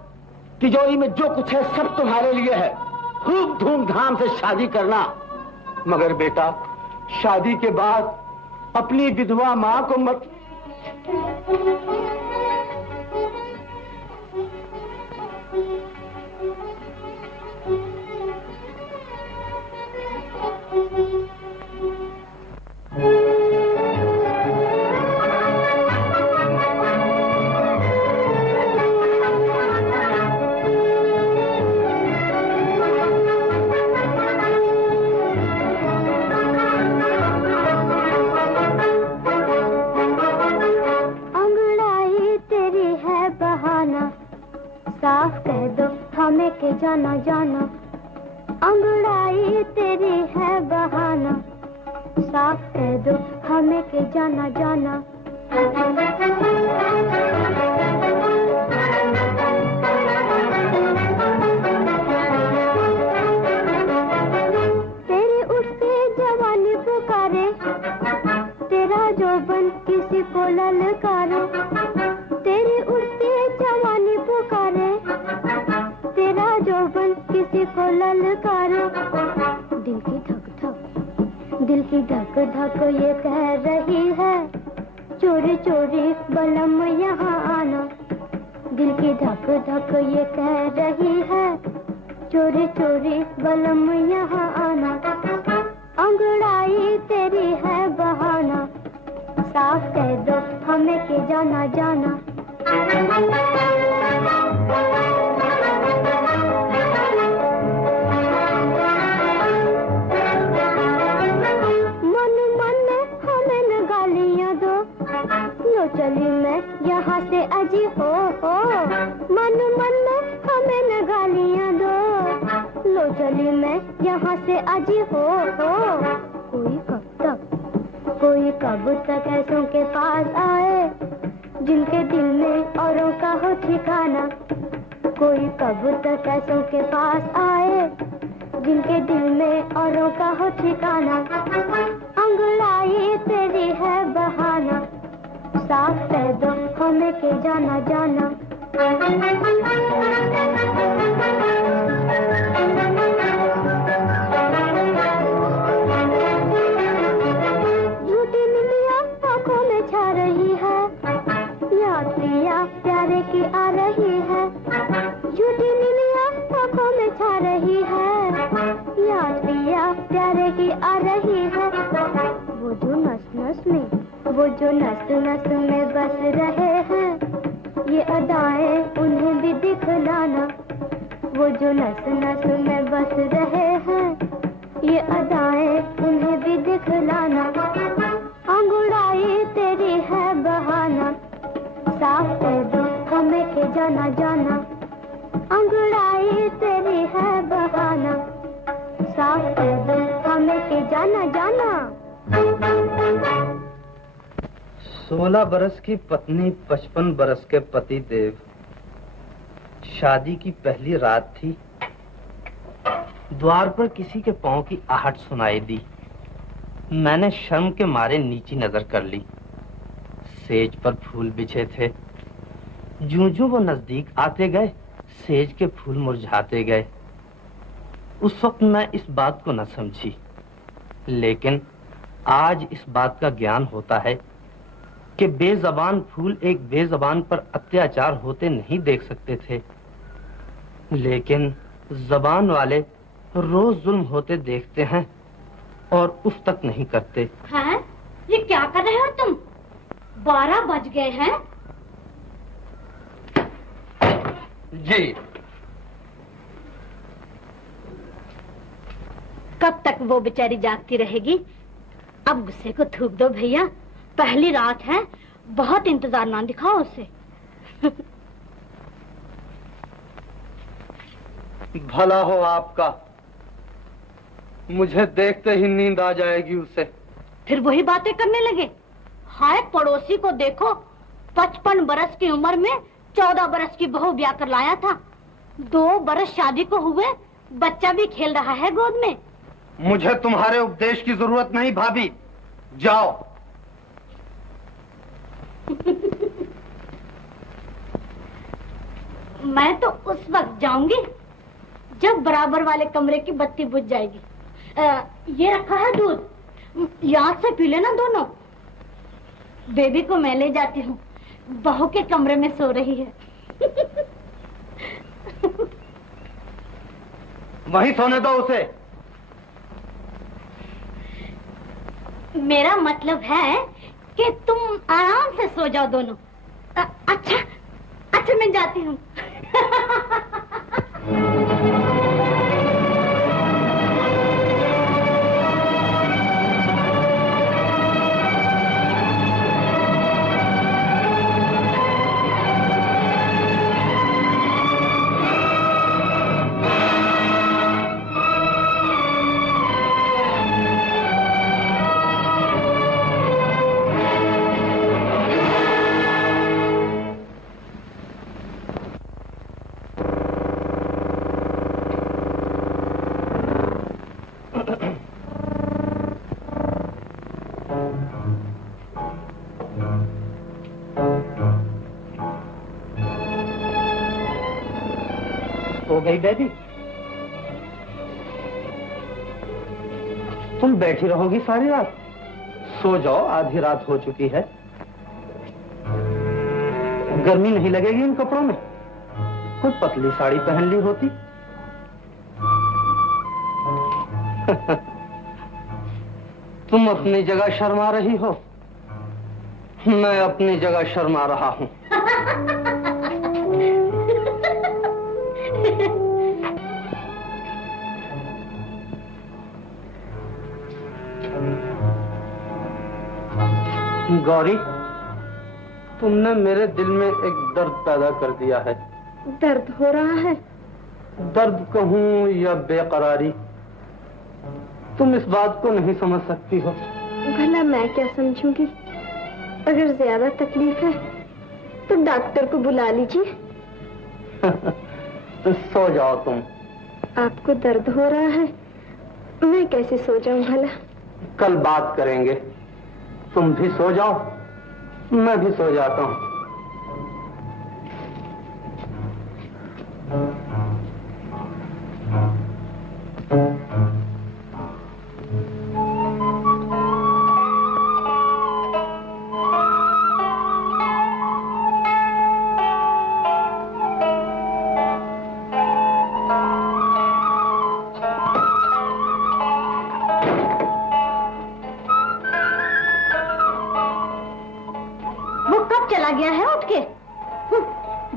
तिजोरी में जो कुछ है सब तुम्हारे लिए है। खूब धूमधाम से शादी करना, मगर बेटा शादी के बाद अपनी विधवा माँ को मत। साफ कह दो हमें के जाना जाना, अंगड़ाई तेरी है बहाना। साफ कह दो हमें के जाना जाना। तेरी उठती जवानी पुकारे, तेरा जोबन किसी को ललकारे। तेरी उठती जवानी पुकारे, तेरा जोबन किसी को ललकारे। दिल की धक धक, दिल की धक धक ये कह रही है, चोरी चोरी बलम यहाँ आना। दिल की धक धक ये कह रही है, चोरी चोरी बलम यहाँ आना, अंगड़ाई तेरी है बहाना, साफ कह दो हमें के जाना जाना। मन मन में हमें न गालियाँ दो, लो चली मैं यहाँ से अजी हो। मन मन में हमें न गालियाँ दो, लो चली मैं यहाँ से अजी हो। कोई कब तक ऐसों के पास आए, जिनके दिल में औरों का हो ठिकाना। कोई कब तक ऐसों के पास आए, जिनके दिल में औरों का हो ठिकाना। अंगड़ाई तेरी है बहाना, साफ कह दो हमें के जाना जाना। झूठी नीलिया आंखों में छा रही है, याद प्रिया प्यारे की आ रही है। झूठी नीलिया आंखों में छा रही है, याद प्रिया प्यारे की आ रही है। वो जो नस नस में, वो जो नस नस में बस रहे हैं, ये अदाएं उन्हें भी दिखलाना। वो जो नस नस में बस रहे हैं, ये अदाएं उन्हें भी दिखलाना। अंगड़ाई तेरी है बहाना, साफ कह दो हमें के जाना जाना। अंगड़ाई तेरी है बहाना, साफ कह दो हमें के जाना जाना। 16 बरस की पत्नी 55 बरस के पति देव। शादी की पहली रात थी। द्वार पर किसी के पांव की आहट सुनाई दी। मैंने शर्म के मारे नीची नजर कर ली। सेज पर फूल बिछे थे। जूं-जूं वो नजदीक आते गए, सेज के फूल मुरझाते गए। उस वक्त मैं इस बात को न समझी, लेकिन आज इस बात का ज्ञान होता है कि बेजबान फूल एक बेजबान पर अत्याचार होते नहीं देख सकते थे, लेकिन जबान वाले रोज जुल्म होते देखते हैं और उस तक नहीं करते। हैं? ये क्या कर रहे हो तुम? 12 बज गए हैं। जी। कब तक वो बेचारी जागती रहेगी? अब गुस्से को थूक दो भैया, पहली रात है, बहुत इंतजार ना दिखाओ उसे। भला हो आपका, मुझे देखते ही नींद आ जाएगी उसे। फिर वही बातें करने लगे। हाय पड़ोसी को देखो, 55 बरस की उम्र में 14 बरस की बहू ब्याह कर लाया था। 2 बरस शादी को हुए, बच्चा भी खेल रहा है गोद में। मुझे तुम्हारे उपदेश की जरूरत नहीं भाभी, जाओ। मैं तो उस वक्त जाऊंगी जब बराबर वाले कमरे की बत्ती बुझ जाएगी। ये रखा है दूध, याद से पी लेना दोनों। बेबी को मैं ले जाती हूँ, बहू के कमरे में सो रही है। वहीं सोने दो उसे। मेरा मतलब है कि तुम आराम से सो जाओ दोनों। अच्छा मैं जाती हूँ। हो गई बेबी? तुम बैठी रहोगी सारी रात? सो जाओ, आधी रात हो चुकी है। गर्मी नहीं लगेगी इन कपड़ों में? कोई पतली साड़ी पहन ली होती। तुम अपनी जगह शर्मा रही हो, मैं अपनी जगह शर्मा रहा हूं। गौरी, तुमने मेरे दिल में एक दर्द पैदा कर दिया है। दर्द हो रहा है? दर्द कहूं या बेकरारी, तुम इस बात को नहीं समझ सकती हो। भला मैं क्या समझूंगी? अगर ज्यादा तकलीफ है तो डॉक्टर को बुला लीजिए। तो सो जाओ तुम। आपको दर्द हो रहा है, मैं कैसे सो जाऊं भला? कल बात करेंगे। तुम भी सो जाओ, मैं भी सो जाता हूं। चला गया है उठ के?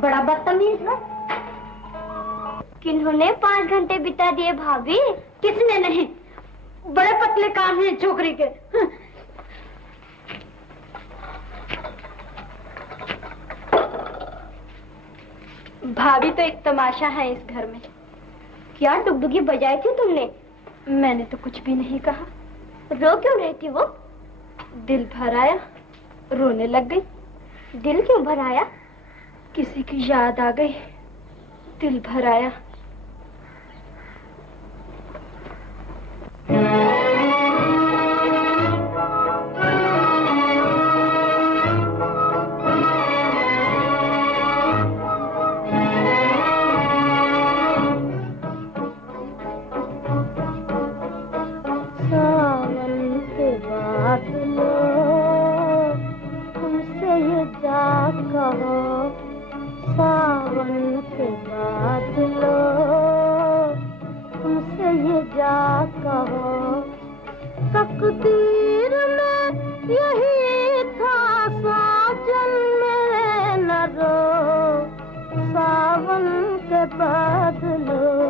बड़ा बदतमीज है। किन्होंने 5 घंटे बिता दिए भाभी? किसने नहीं, बड़े पतले कान हैं छोकरी के। भाभी तो एक तमाशा है इस घर में। क्या डुगडुगी बजाई थी तुमने? मैंने तो कुछ भी नहीं कहा। रो क्यों रही थी वो? दिल भर आया, रोने लग गई। दिल क्यों भर आया? किसी की याद आ गई, दिल भर आया। तकदीर में यही था साजन में न रो, सावन के बादलों।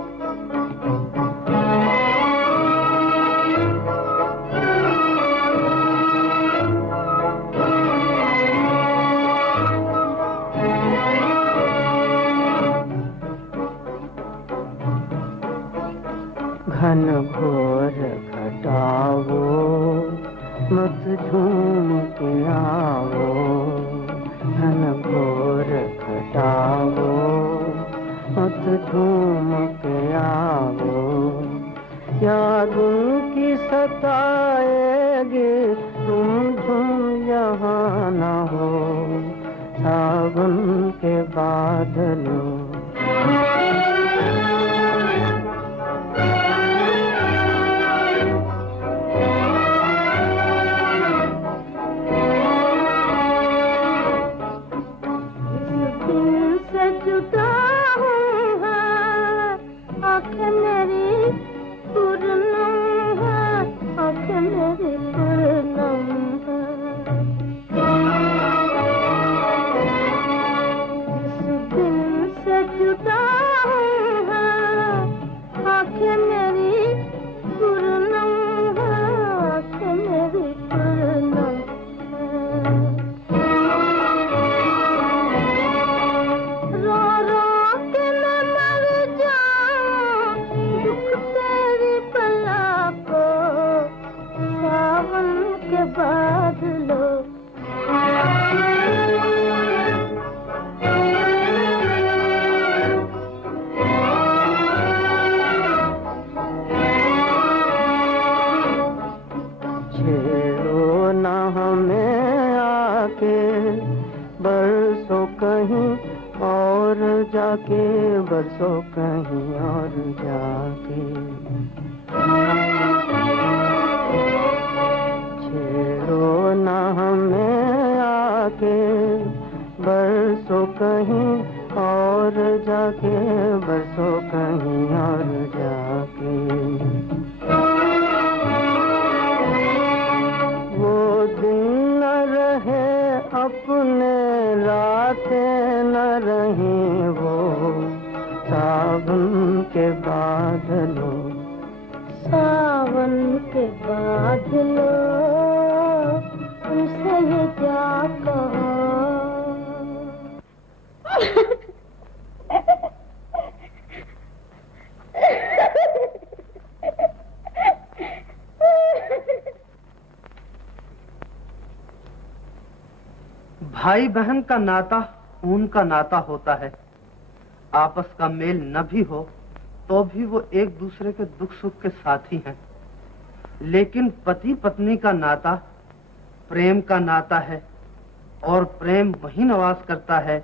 घन घोर घटाओ, मत झूम के आओ। घन घोर घटाओ, मत झूम के आओ। याद उनकी सताएगी, तुम झूम यहाँ न हो। सावन के बादलों। बरसों कहीं और जाके। छेड़ो ना हमें आके, बरसों कहीं और जाके, बसो कहीं और जाके। वो दिन न रहे अपने, रातें न रहीं वो सावन के बादलों, सावन के बादलों, उनसे ये क्या कहो। भाई बहन का नाता खून का नाता होता है। आपस का मेल न भी हो तो भी वो एक दूसरे के दुख सुख के साथी हैं। लेकिन पति पत्नी का नाता प्रेम का नाता है, और प्रेम वहीं निवास करता है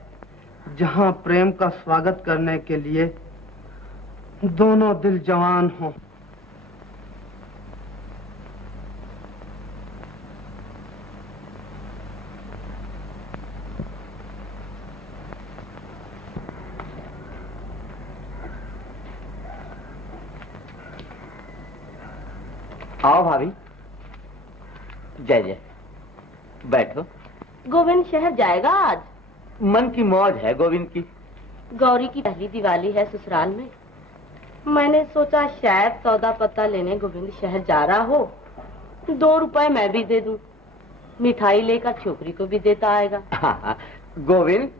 जहां प्रेम का स्वागत करने के लिए दोनों दिल जवान हों। आओ भाभी। जय जय, बैठो। गोविंद शहर जाएगा आज? मन की मौज है गोविंद की। गौरी की पहली दिवाली है ससुराल में। मैंने सोचा शायद सौदा पत्ता लेने गोविंद शहर जा रहा हो, 2 रुपए मैं भी दे दूं, मिठाई लेकर छोकरी को भी देता आएगा। गोविंद,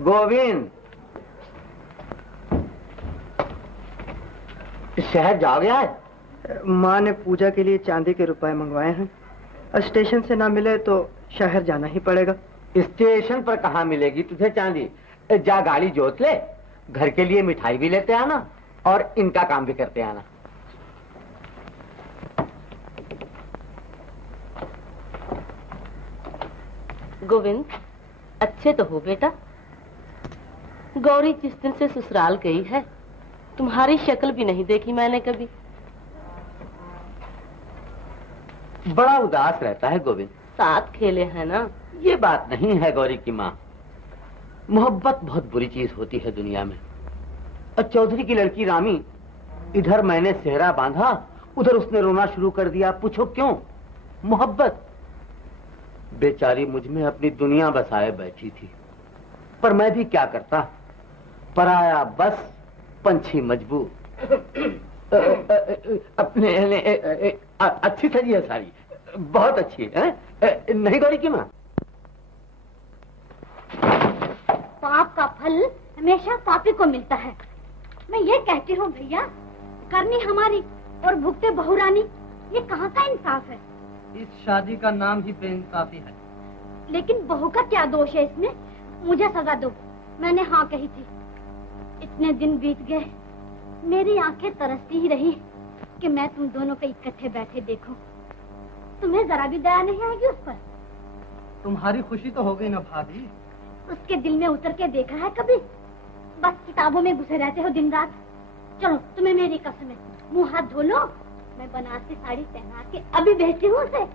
गोविंद शहर जा गया है? माँ ने पूजा के लिए चांदी के रुपए मंगवाए हैं। स्टेशन से ना मिले तो शहर जाना ही पड़ेगा। स्टेशन पर कहाँ मिलेगी तुझे चांदी? जा गाड़ी जोत ले, घर के लिए मिठाई भी लेते आना और इनका काम भी करते आना। गोविंद, अच्छे तो हो बेटा। गौरी जिस दिन से ससुराल गई है, तुम्हारी शक्ल भी नहीं देखी मैंने कभी। बड़ा उदास रहता है गोविंद। साथ खेले हैं ना। ये बात नहीं है गौरी की माँ। मोहब्बत बहुत बुरी चीज होती है दुनिया में। और चौधरी की लड़की रामी, इधर मैंने सेहरा बांधा, उधर उसने रोना शुरू कर दिया। पूछो क्यों? मोहब्बत। बेचारी मुझ में अपनी दुनिया बसाए बैठी थी, पर मैं भी क्या करता। पराया बस, पंछी मजबूर। अपने अच्छी सजी है सारी, बहुत अच्छी है। नहीं गौरी की माँ? पाप का फल हमेशा पापी को मिलता है। मैं ये कहती हूँ भैया, करनी हमारी और भुगते बहुरानी, ये कहाँ का इंसाफ है? इस शादी का नाम ही बेइंसाफी है। लेकिन बहू का क्या दोष है इसमें? मुझे सजा दो, मैंने हाँ कही थी। इतने दिन बीत गए, मेरी आंखें तरसती ही रही कि मैं तुम दोनों को इकट्ठे बैठे देखूं। तुम्हें जरा भी दया नहीं आएगी उस पर? तुम्हारी खुशी तो हो गई ना भाभी। उसके दिल में उतर के देखा है कभी? बस किताबों में घुसे रहते हो दिन रात। चलो, तुम्हें मेरी कसम है, मुंह हाथ धो लो, मैं बनारसी साड़ी पहना के अभी भेजती हूँ उसे।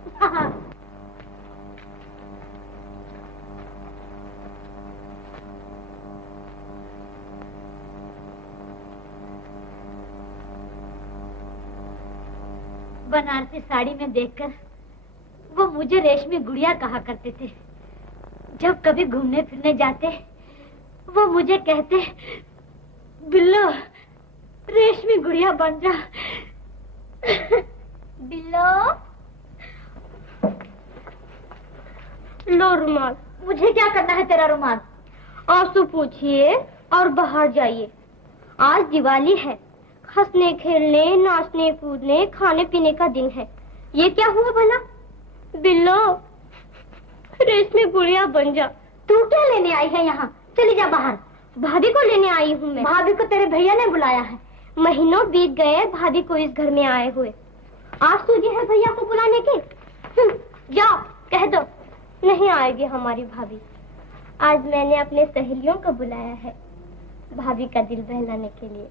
बनारसी साड़ी में देखकर वो मुझे रेशमी गुड़िया कहा करते थे। जब कभी घूमने फिरने जाते, वो मुझे कहते, बिल्लो रेशमी गुड़िया बन जा। बिल्लो, लो रुमाल। मुझे क्या करना है तेरा रुमाल? आंसू पूछिए और बाहर जाइए। आज दिवाली है, हंसने खेलने नाचने कूदने खाने पीने का दिन है। ये क्या हुआ भला? बिल्लो रेशमी गुड़िया बन जा। तू क्या लेने आई है यहाँ? चली जा बाहर। भाभी को लेने आई हूँ मैं। भाभी को तेरे भैया ने बुलाया है। महीनों बीत गए भाभी को इस घर में आए हुए। आज सूझी है भैया को बुलाने की? जाओ कह दो नहीं आएगी हमारी भाभी। आज मैंने अपने सहेलियों को बुलाया है भाभी का दिल बहलाने के लिए।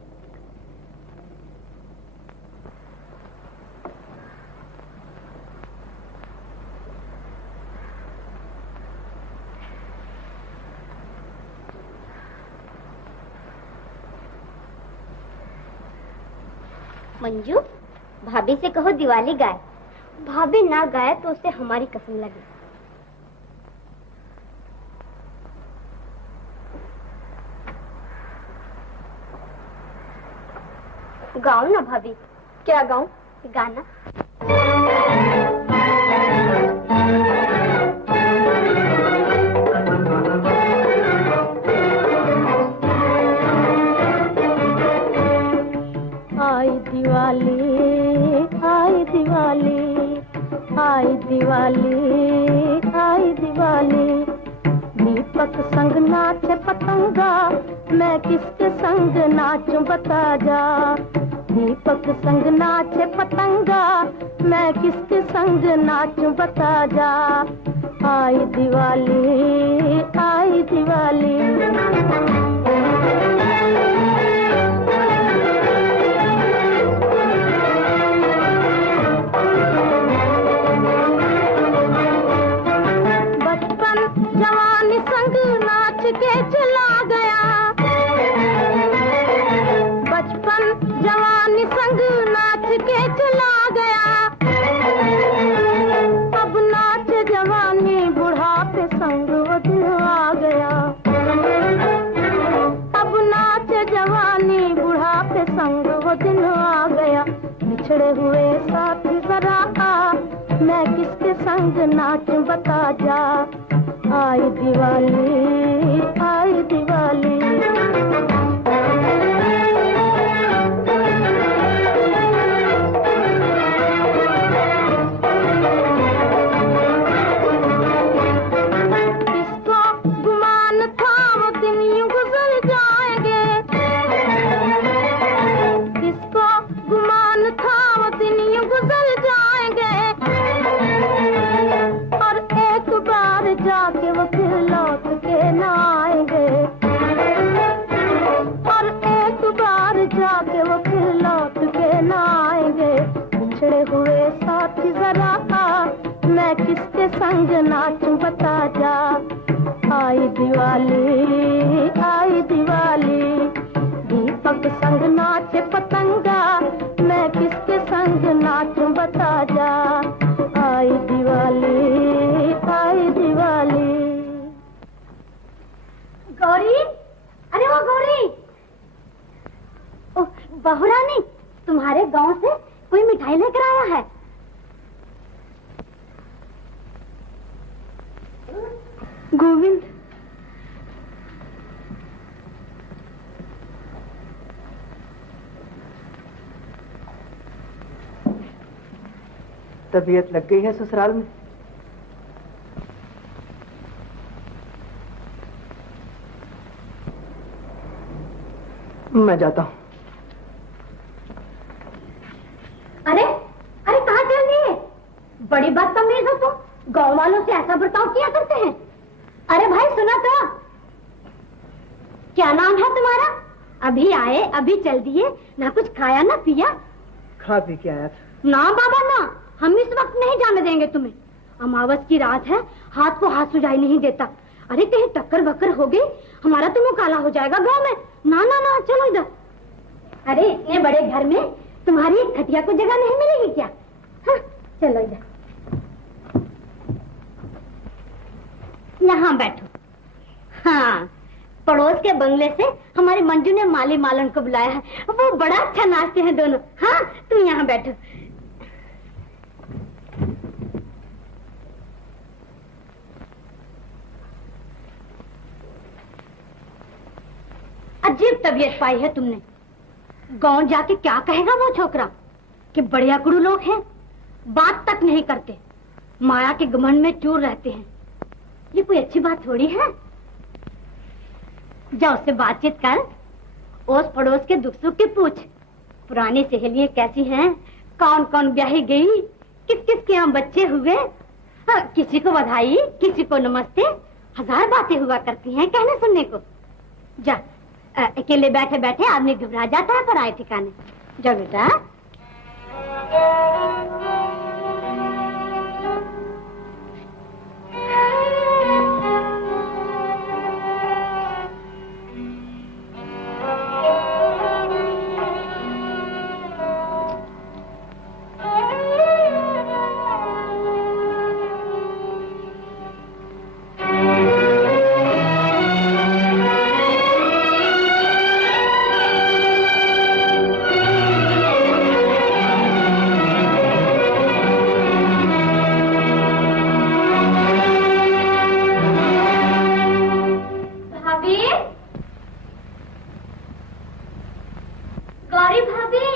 मंजू, भाभी से कहो दिवाली गाए। भाभी ना गाए तो उसे हमारी कसम लगे। गाओ ना भाभी। क्या गाऊं? गाना। आई दिवाली, आई दिवाली, आई दिवाली, आई दिवाली। दीपक संग नाचे पतंगा, मैं किसके संग नाचूं बता जा। दीपक संग नाचे पतंगा, मैं किसके संग नाचूं बता जा। आई दिवाली, आई दिवाली। जवानी संग नाच के चला गया, बचपन जवानी संग नाच के चला गया। अब नाच जवानी बुढ़ापे संग वो दिन आ गया। अब नाच जवानी बुढ़ापे संग वो दिन आ गया। बिछड़े हुए साथी जरा आ, मैं किसके संग नाचूं बता जा। आई दिवाली, आई दिवाली। किसको गुमान था वो दिन यूं गुजर जाएंगे। किसको गुमान था वो दिन यूं गुजर जाएंगे। और एक बार जाके वो फिर लौट के न आएंगे। और एक बार जाके वो फिर लौट के न आएंगे। बिछड़े हुए साथी जरा आ, मैं किसके संग नाचूं बता जा। आई दिवाली, आई दिवाली। दीपक संग नाचे पतंगा, मैं किसके संग नाचूं बता जा। आई दिवाली, आई दिवाली। गौरी, अरे वो गौरी। बहू रानी, तुम्हारे गांव से कोई मिठाई लेकर आया है। गोविंद, तबीयत लग गई है ससुराल में? मैं जाता हूँ। अरे अरे कहाँ चल दिए? बड़ी बदतमीज हो तुम, गांव वालों से ऐसा बर्ताव किया करते हैं। अरे भाई सुना तो, क्या नाम है तुम्हारा? अभी आए अभी चल दिए, ना कुछ खाया ना पिया। खा पी के आया था। ना बाबा ना, हम इस वक्त नहीं जाने देंगे तुम्हें। अमावस की रात है, हाथ को हाथ सुझाई नहीं देता। अरे कहीं टक्कर वक्कर हो गई, हमारा तो मुंह काला हो जाएगा गांव में। ना ना ना, चलो इधर। अरे इतने बड़े घर में तुम्हारी एक खटिया को जगह नहीं मिलेगी क्या? हाँ, चलो इधर, यहाँ बैठो। हाँ, पड़ोस के बंगले से हमारे मंजू ने माली मालन को बुलाया है, वो बड़ा अच्छा नाचते हैं दोनों। हाँ, तुम यहाँ बैठो। अजीब तबीयत पाई है तुमने। गांव जाके क्या कहेगा वो छोकरा कि बड़े अकड़ू लोग हैं, बात तक नहीं करते, माया के घमंड में चूर रहते हैं। ये कोई अच्छी बात थोड़ी है। जा उससे बातचीत कर, ओस पड़ोस के दुख सुख के पूछ। पुरानी सहेलियां कैसी हैं, कौन कौन ब्याही गई, किस किस के यहाँ बच्चे हुए। किसी को बधाई, किसी को नमस्ते, हजार बातें हुआ करती हैं कहने सुनने को। जा, अकेले बैठे बैठे आदमी घबरा जाता है पराए ठिकाने। जा बेटा। गौरी भाभी,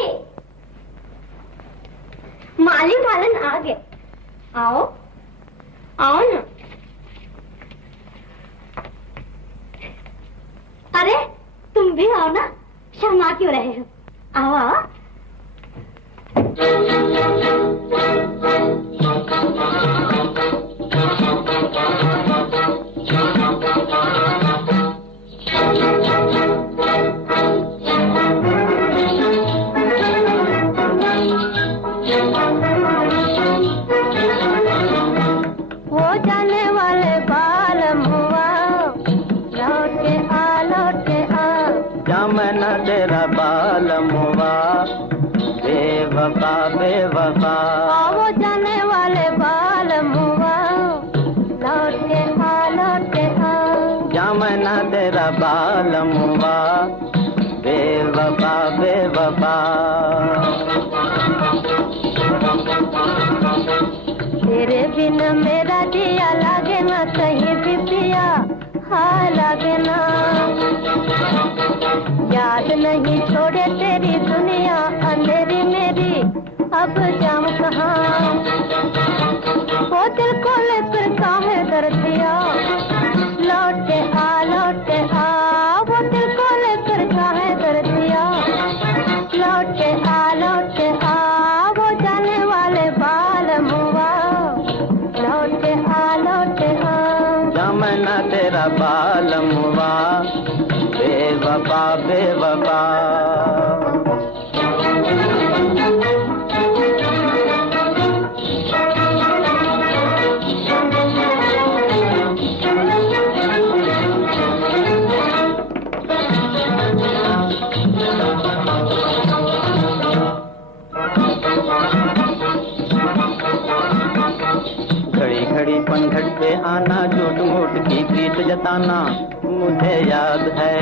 माली वालन आ गए। आओ आओ ना। अरे तुम भी आओ ना, शर्मा क्यों रहे हो? आओ आओ। तेरा बालमुआ बेवफा बेवफा, वो जाने वाले बालमुआ लौट के आ। जमना तेरा बालमुआ बेवफा बेवफा। तेरे बिन मेरा दिया लागे ना कहीं भी पिया, हाँ लागे ना। याद नहीं छोड़े तेरी दुनिया अंधेरी मेरी, अब जाऊं कहाँ? वो दिल को लेकर काहे दर्द दिया, लौट के आ। वो दिल को लेकर काहे दर्द दिया, लौट के आ। वो जाने वाले बाल मुआ, लौट के आ। जमना तेरा बालमुआ बेवफा बेवफा। घड़ी घड़ी पनघट पे आना, झूठ मूठ की प्रीत जताना मुझे याद है।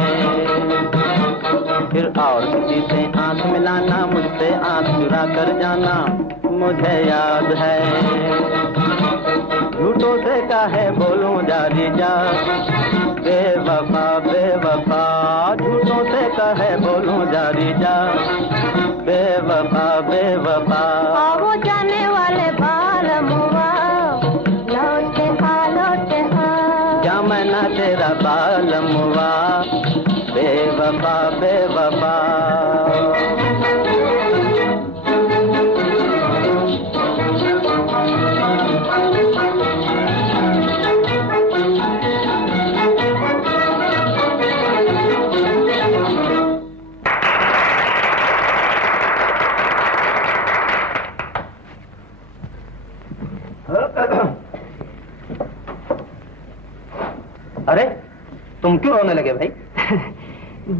फिर और किसी से आंख मिलाना, मुझसे आंख चुरा कर जाना मुझे याद है। झूठों से काहे बोलूं जारी जा, बेवफा बेवफा। झूठों से काहे बोलूं जारी जा, बेवफा बेवफा। वो जाने वाले बाल मुआ, लौट के आ। जमना तेरा बालमुआ बेवफा बेवफा। अरे तुम क्यों रोने लगे भाई?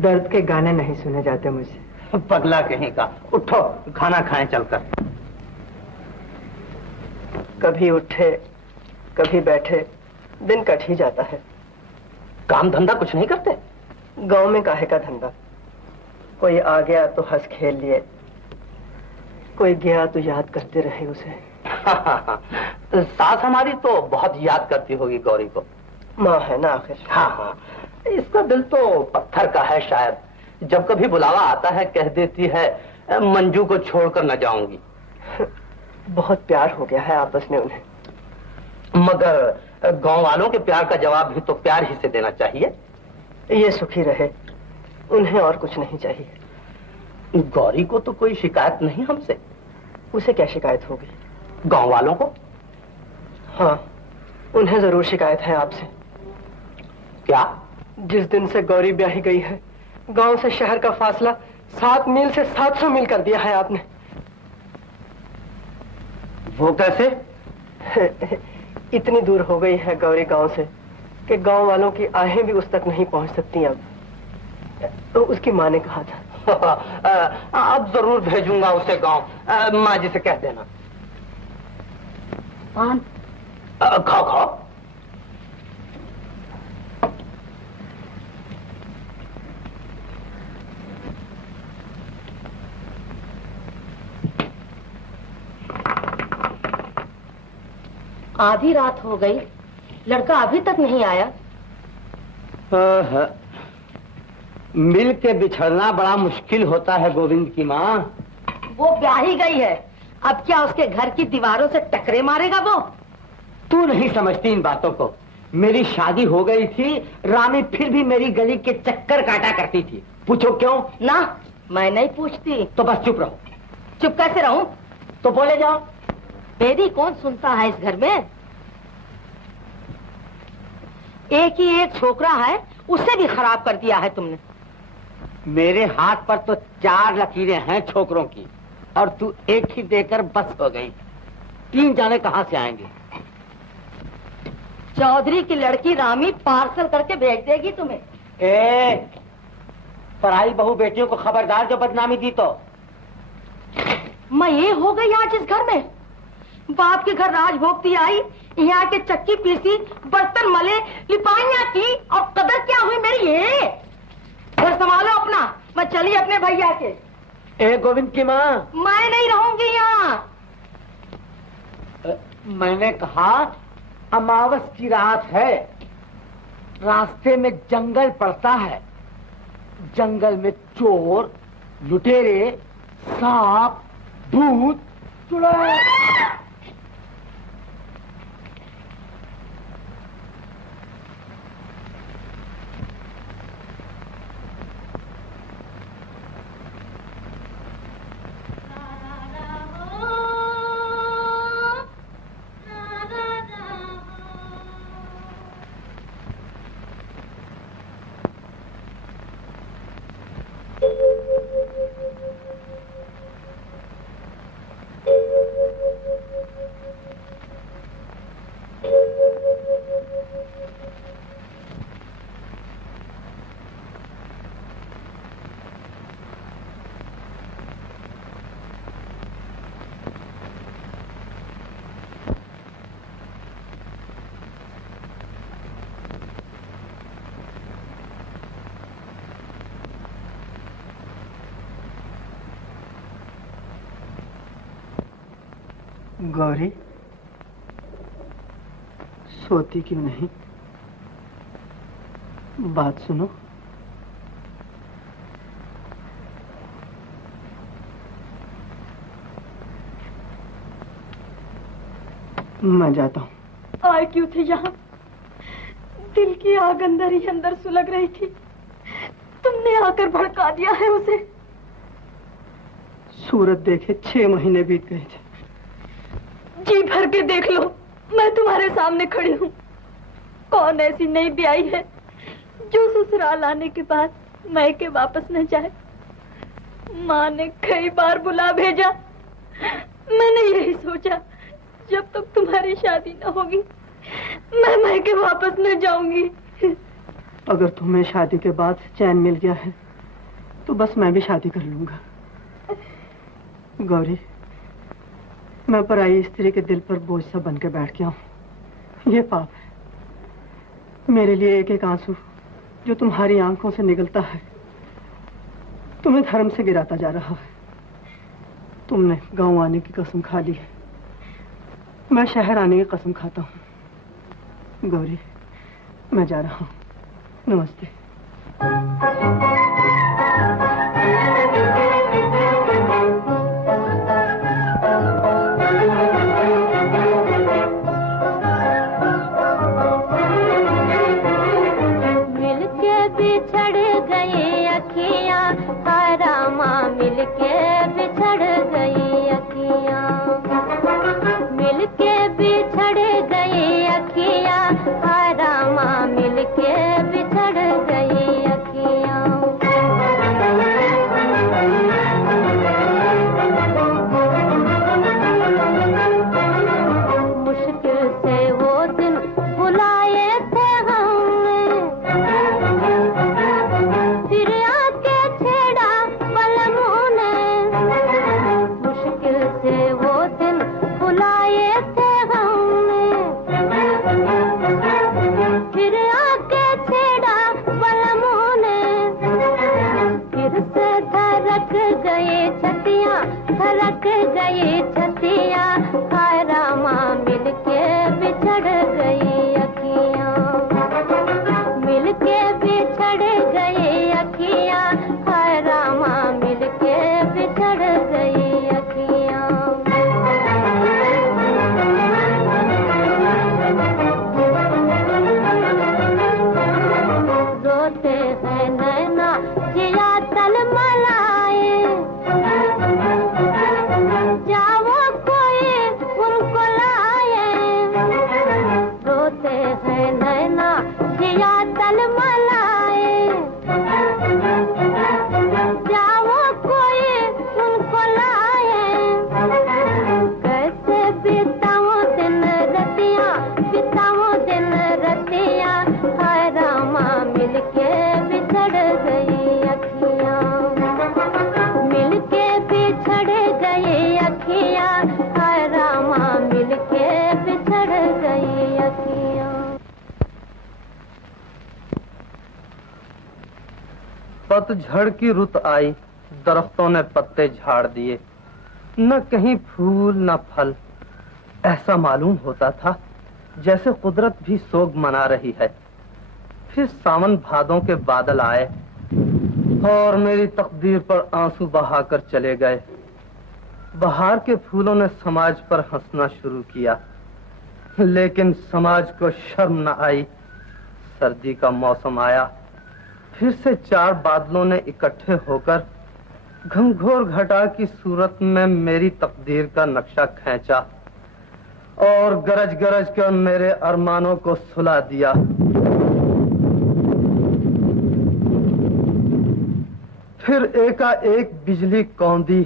दर्द के गाने नहीं सुने जाते मुझे। पगला कहीं का, उठो खाना खाएं चलकर। कभी उठे कभी बैठे दिन कट ही जाता है। काम धंधा कुछ नहीं करते? गांव में काहे का धंधा? कोई आ गया तो हंस खेल लिए, कोई गया तो याद करते रहे उसे। सास हमारी तो बहुत याद करती होगी गौरी को। माँ है ना आखिर। हाँ हाँ, इसका दिल तो पत्थर का है शायद। जब कभी बुलावा आता है कह देती है मंजू को छोड़कर न जाऊंगी। बहुत प्यार हो गया है आपस में उन्हें। मगर गांव वालों के प्यार का जवाब भी तो प्यार ही से देना चाहिए। ये सुखी रहे, उन्हें और कुछ नहीं चाहिए। गौरी को तो कोई शिकायत नहीं हमसे। उसे क्या शिकायत होगी? गांव वालों को? हाँ, उन्हें जरूर शिकायत है आपसे। क्या? जिस दिन से गौरी ब्याही गई है, गांव से शहर का फासला 7 मील से 700 मील कर दिया है आपने। वो कैसे? इतनी दूर हो गई है गौरी गांव से कि गांव वालों की आहें भी उस तक नहीं पहुंच सकती अब। तो उसकी माँ ने कहा था। अब जरूर भेजूंगा उसे गांव। माँ जी से कह देना। पान खाओ खाओ। आधी रात हो गई, लड़का अभी तक नहीं आया। मिल के बिछड़ना बड़ा मुश्किल होता है गोविंद की माँ। वो ब्याही गई है, अब क्या उसके घर की दीवारों से टकरे मारेगा वो? तू नहीं समझती इन बातों को। मेरी शादी हो गई थी, रामी फिर भी मेरी गली के चक्कर काटा करती थी। पूछो क्यों? ना, मैं नहीं पूछती। तो बस चुप रहो। चुप कैसे रहूं? तो बोले जाओ। मेरी कौन सुनता है इस घर में? एक ही एक छोकरा है, उसे भी खराब कर दिया है तुमने। मेरे हाथ पर तो 4 लकीरें हैं छोकरों की, और तू एक ही देकर बस हो गई। 3 जाने कहाँ से आएंगे? चौधरी की लड़की रामी पार्सल करके भेज देगी तुम्हें। पराई बहू बेटियों को खबरदार जो बदनामी दी तो। मैं ये हो गई आज इस घर में। बाप के घर राज भोगती आई, यहाँ के चक्की पीसी, बर्तन मले, लिपाइयाँ की, और कदर क्या हुई मेरी? ये घर संभालो अपना, मैं चली अपने भैया के। गोविंद की माँ, मैं नहीं रहूंगी यहाँ। मैंने कहा अमावस की रात है, रास्ते में जंगल पड़ता है, जंगल में चोर, लुटेरे, सांप, भूत, चुड़ैल। गौरी, सोती क्यों नहीं? बात सुनो। मैं जाता हूँ। आए क्यों थे यहाँ? दिल की आग अंदर ही अंदर सुलग रही थी, तुमने आकर भड़का दिया है उसे। सूरत देखे 6 महीने बीत गए थे। जी भर के देख लो, मैं तुम्हारे सामने खड़ी हूँ। कौन ऐसी नई ब्याई है जो ससुराल आने के बाद मैके वापस न जाए? माँ ने कई बार बुला भेजा, मैंने यही सोचा जब तक तुम्हारी शादी न होगी मैं मैके वापस न जाऊंगी। अगर तुम्हें शादी के बाद चैन मिल गया है तो बस मैं भी शादी कर लूंगा। गौरी, मैं पराई स्त्री के दिल पर बोझ सा बन के बैठ गया हूँ। ये पाप है। मेरे लिए एक एक आंसू जो तुम्हारी आंखों से निकलता है तुम्हें धर्म से गिराता जा रहा है। तुमने गांव आने की कसम खा ली है, मैं शहर आने की कसम खाता हूँ। गौरी, मैं जा रहा हूँ। नमस्ते। मिलके बिछड़ गए अखियाँ, हारामा मिलके बिछड़ गई अखियाँ। मिलके बिछड़ गई अखियाँ, हारामा मिलके बिछड़ गई अखियाँ। मुश्किल से वो दिन बुलाए थे हमने, फिर आके छेड़ा बलमों ने। मुश्किल से वो दिन बुलाए थे हमने, फिर आके छेड़ा बलमों ने। फिर से धड़क गए छतियाँ, धड़क गए छतियाँ, हारामा मिलके बिछड़ गई अखियाँ। मिलके बिछड़ गई अखियाँ। पतझड़ की रुत आई, दरख्तों ने पत्ते झाड़ दिए, न कहीं फूल न फल। ऐसा मालूम होता था जैसे कुदरत भी सोग मना रही है। फिर सावन भादों के बादल आए और मेरी तकदीर पर आंसू बहाकर चले गए। बहार के फूलों ने समाज पर हंसना शुरू किया, लेकिन समाज को शर्म न आई। सर्दी का मौसम आया, फिर से 4 बादलों ने इकट्ठे होकर घनघोर घटा की सूरत में मेरी तकदीर का नक्शा खींचा और गरज गरज कर मेरे अरमानों को सुला दिया। फिर एकाएक बिजली कौंधी।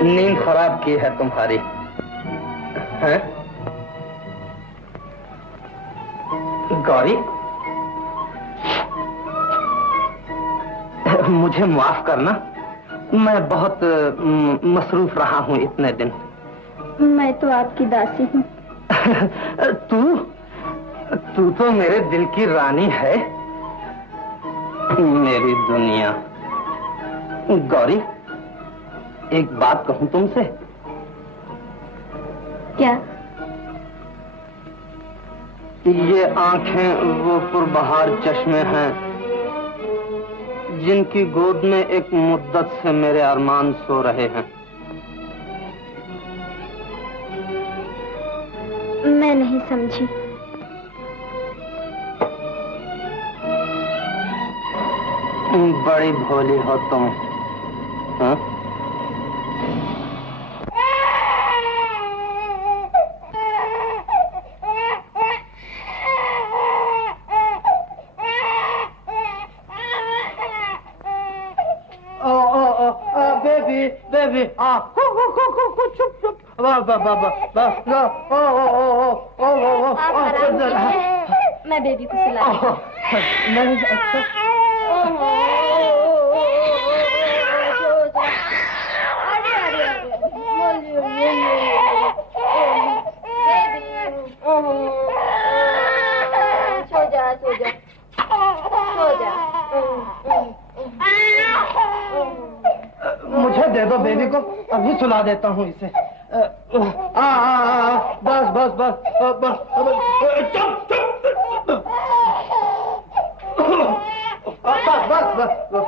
नींद खराब की है तुम्हारी, हैं? गौरी, मुझे माफ करना, मैं बहुत मसरूफ रहा हूँ इतने दिन। मैं तो आपकी दासी हूँ। तू तो मेरे दिल की रानी है, मेरी दुनिया। गौरी, एक बात कहूं तुमसे। क्या? ये आंखें वो पुरबहार चश्मे हैं जिनकी गोद में एक मुद्दत से मेरे अरमान सो रहे हैं। मैं नहीं समझी। बड़ी भोली हो तुम, हाँ? बेबी, चुप चुप, मैं बेबी को सुला सुला देता हूँ इसे। बस बस बस बस चुप चुप बस बस बस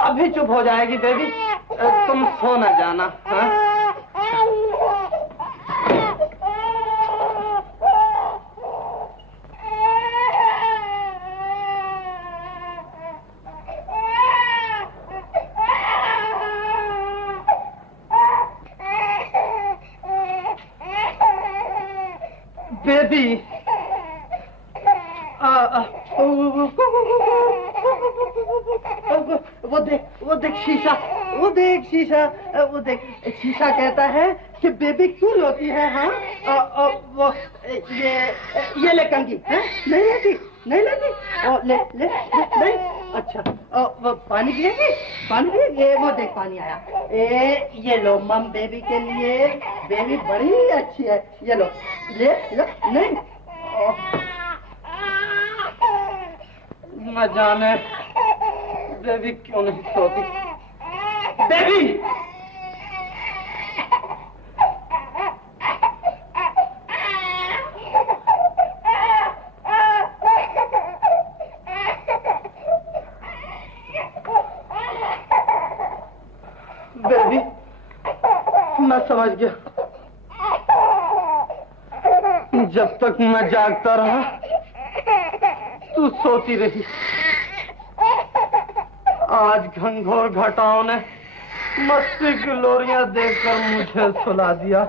अभी चुप हो जाएगी बेबी, तुम सो न जाना। बेबी वो देख शीशा, वो देख शीशा, वो देख शीशा कहता है कि बेबी क्यों रोती है। हाँ वो ये ले कंगी, नहीं लेती, नहीं लेती, ले ले नहीं। अच्छा वो पानी पिएगी, पानी पिएगी, ये वो देख पानी आया। ये लो मम बेबी के लिए, बेबी बड़ी अच्छी है, ये लो ले लो। नहीं न जाने बेबी क्यों नहीं सोती। बेबी बेबी मैं समझ गया, जब तक मैं जागता रहा तू सोती रही। आज घनघोर घटाओं ने मस्ती की लोरियां देखकर मुझे सुला दिया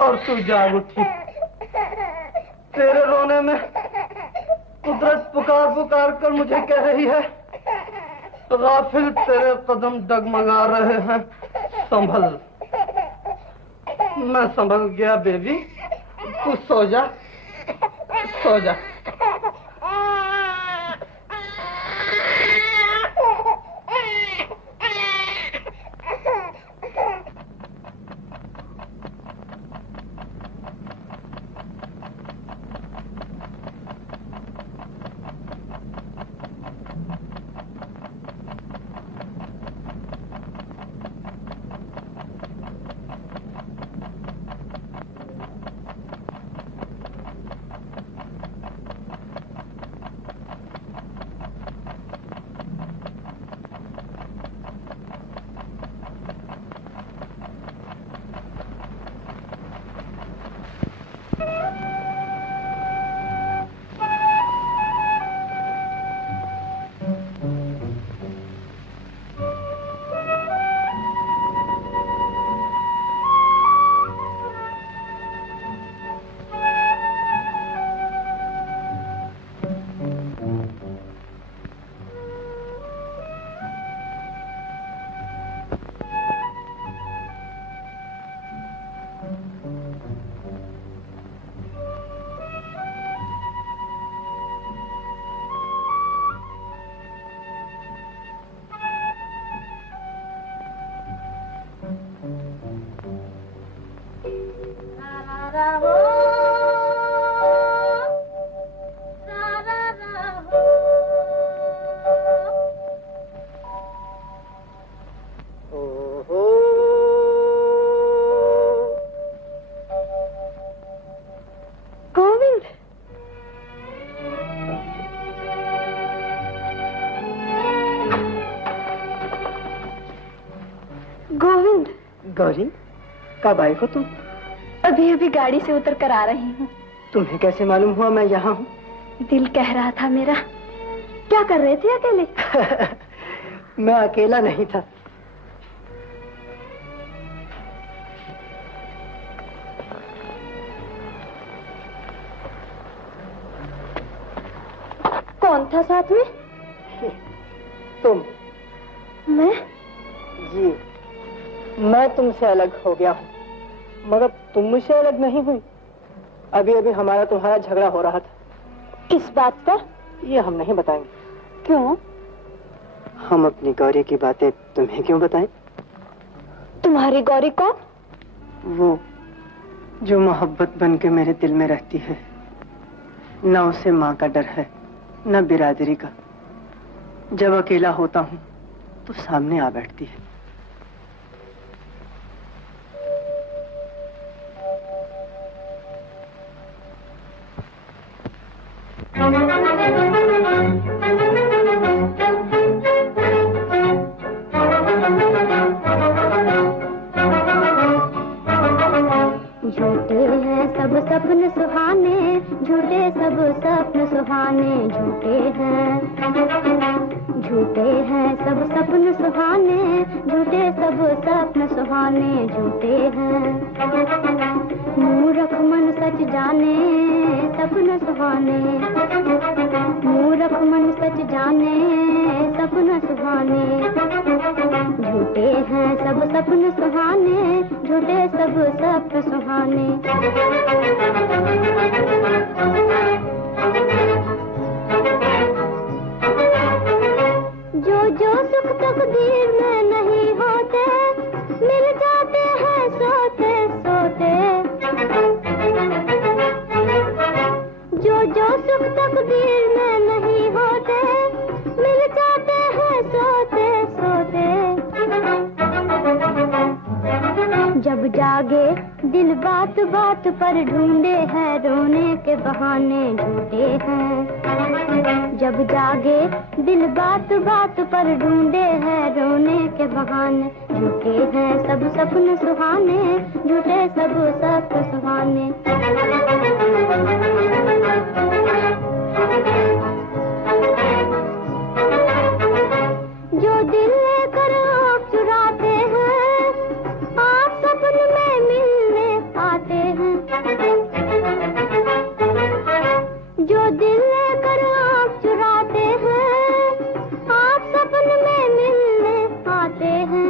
और तू जाग उठी। तेरे रोने में कुदरत पुकार पुकार कर मुझे कह रही है, गाफिल तेरे कदम डगमगा रहे हैं, संभल। मैं संभल गया बेबी, तू सो जा, सो जा। गौरी, कब आई हो तुम? अभी अभी गाड़ी से उतर कर आ रही हूँ। तुम्हें कैसे मालूम हुआ मैं यहाँ हूँ? दिल कह रहा था मेरा। क्या कर रहे थे अकेले? मैं अकेला नहीं था। कौन था साथ में? तुम। मैं? जी, मैं तुमसे अलग हो गया हूँ, मगर तुम मुझसे अलग नहीं हुई। अभी अभी हमारा तुम्हारा झगड़ा हो रहा था। किस बात पर? ये हम नहीं बताएंगे। क्यों? हम अपनी गौरी की बातें तुम्हें क्यों बताएं? तुम्हारी गौरी कौन? वो जो मोहब्बत बन के मेरे दिल में रहती है। न उसे माँ का डर है, न बिरादरी का। जब अकेला होता हूँ तो सामने आ बैठती है। झूठे हैं सब सपन सुहाने, झूठे सब सपन सुहाने, झूठे हैं सब सपन सुहाने, झूठे सब सपन सुहाने, झूठे हैं। मूर्ख मन सच जाने सपन सुहाने, मूर्ख मन सच जाने सपन सुहाने, झूठे हैं सब सपन सुहाने, झूठे सब सपन सुहाने। जो जो सुख तकदीर में नहीं होते, मिल जाते हैं सोते सोते। जो जो सुख तकदीर में नहीं होते, मिल जाते हैं सोते सोते। जब जागे दिल बात बात पर ढूंढे हैं रोने के बहाने, झूठे हैं। जब जागे दिल बात बात पर ढूंढे हैं रोने के बहाने, झूठे हैं सब सपन सुहाने, झूठे सब सपन सुहाने। जो दिल लेकर आँख चुराते हैं, आप सपन में मिलने आते हैं। जो दिल लेकर आँख चुराते हैं, आप सपन में मिलने आते हैं।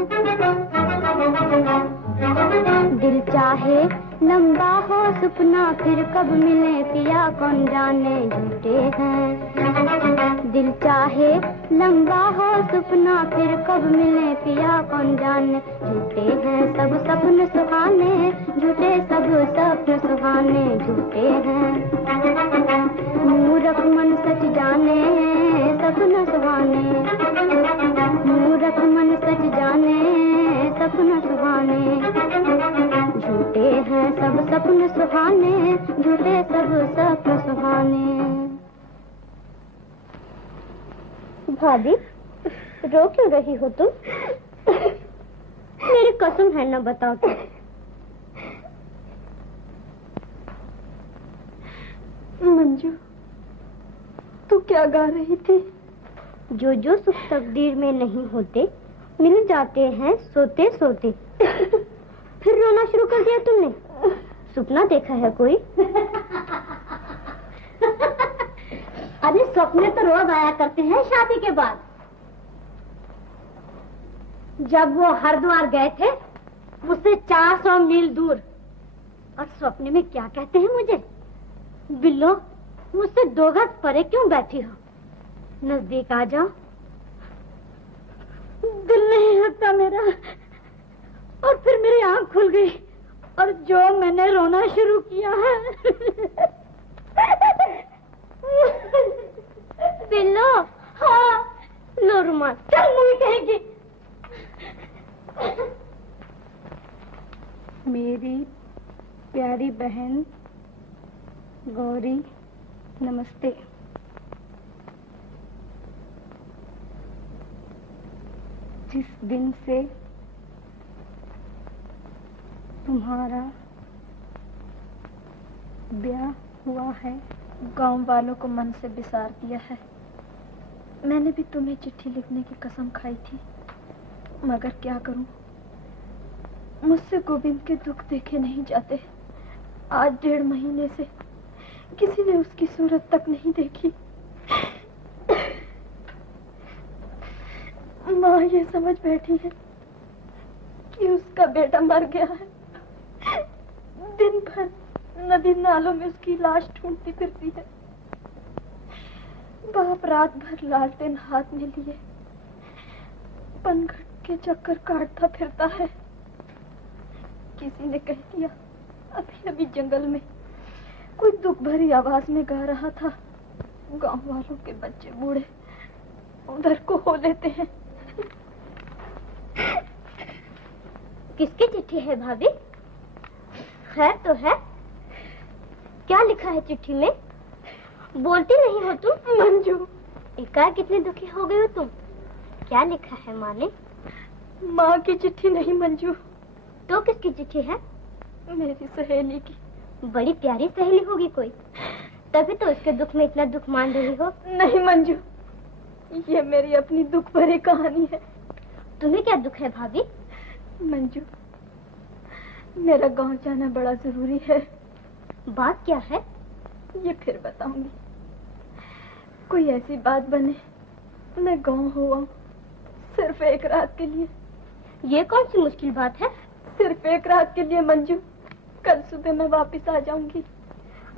दिल चाहे लंबा हो सपना, फिर कब मिले पिया कौन जाने, झूठे हैं। दिल चाहे लंबा हो सपना, फिर कब मिले पिया कौन जाने, झूठे हैं सब सपन सुहाने, झूठे सब सपन सुहाने, झूठे हैं। मूर्ख मन सच जाने सपन सुहाने, मूर्ख मन सच जाने सपन सुहाने, झूठे हैं सब सपन सुहाने, झूठे सब सपन सुहाने। भाभी, रो क्यों रही हो तुम? मेरी कसम है, न बताओ तो। मंजू, तू क्या गा रही थी? जो जो सुख तकदीर में नहीं होते, मिल जाते हैं सोते सोते। फिर रोना शुरू कर दिया तुमने? सपना देखा है कोई? अरे सपने तो रोज आया करते हैं शादी के बाद। जब वो हरिद्वार गए थे, मुझसे 400 मील दूर, और सपने में क्या कहते हैं मुझे, बिल्लो मुझसे 2 गज परे क्यों बैठी हो, नजदीक आ जाओ। दिल नहीं हटता मेरा, और फिर मेरी आंख खुल गई, और जो मैंने रोना शुरू किया है। बिल्लो, हाँ, लो रुमाल, चल मुझे कहेगी। मेरी प्यारी बहन गौरी, नमस्ते। जिस दिन से तुम्हारा ब्याह हुआ है, गांव वालों को मन से बिसार दिया है। मैंने भी तुम्हें चिट्ठी लिखने की कसम खाई थी, मगर क्या करूं, मुझसे गोविंद के दुख देखे नहीं जाते। आज 1.5 महीने से किसी ने उसकी सूरत तक नहीं देखी। माँ ये समझ बैठी है कि उसका बेटा मर गया है। दिन भर नदी नालों में उसकी लाश ढूंढती फिरती है। बाप रात भर लालटेन हाथ में लिए पनघट के चक्कर काटता फिरता है। किसी ने कह दिया अभी अभी जंगल में कोई दुख भरी आवाज में गा रहा था। गांव वालों के बच्चे बूढ़े उधर को हो लेते हैं। किसकी चिट्ठी है भाभी? खैर तो है। क्या लिखा है चिट्ठी में? बोलती नहीं हो तुम। मंजू, एकाएक कितने दुखी हो गए हो तुम? क्या लिखा है माँ ने? माँ की चिट्ठी नहीं मंजू। तो किसकी चिट्ठी है? मेरी सहेली की। बड़ी प्यारी सहेली होगी कोई, तभी तो उसके दुख में इतना दुख मान रही हो। नहीं मंजू, ये मेरी अपनी दुख भरी कहानी है। तुम्हें क्या दुख है भाभी? मंजू, मेरा गांव जाना बड़ा जरूरी है। बात क्या है? ये फिर बताऊंगी। कोई ऐसी बात बने मैं गांव हुआ सिर्फ एक रात के लिए। ये कौन सी मुश्किल बात है? सिर्फ एक रात के लिए मंजू। कल सुबह मैं वापस आ जाऊंगी।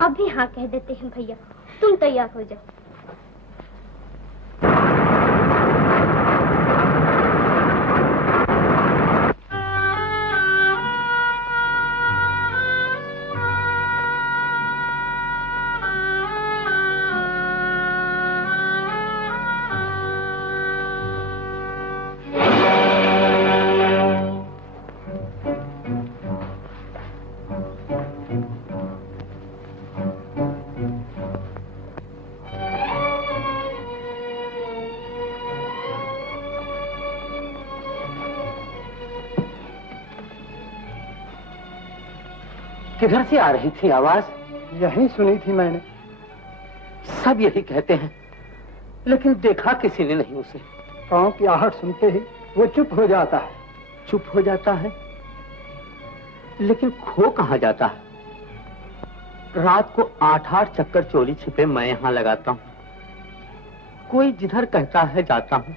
अभी हाँ कह देते हैं भैया, तुम तैयार हो जाओ। किधर से आ रही थी आवाज? यही सुनी थी मैंने। सब यही कहते हैं, लेकिन देखा किसी ने नहीं उसे। पाँव की आहट सुनते ही वो चुप हो जाता है। चुप हो जाता है, लेकिन खो कहाँ जाता है? रात को 8-8 चक्कर चोरी छिपे मैं यहाँ लगाता हूँ। कोई जिधर कहता है जाता हूँ।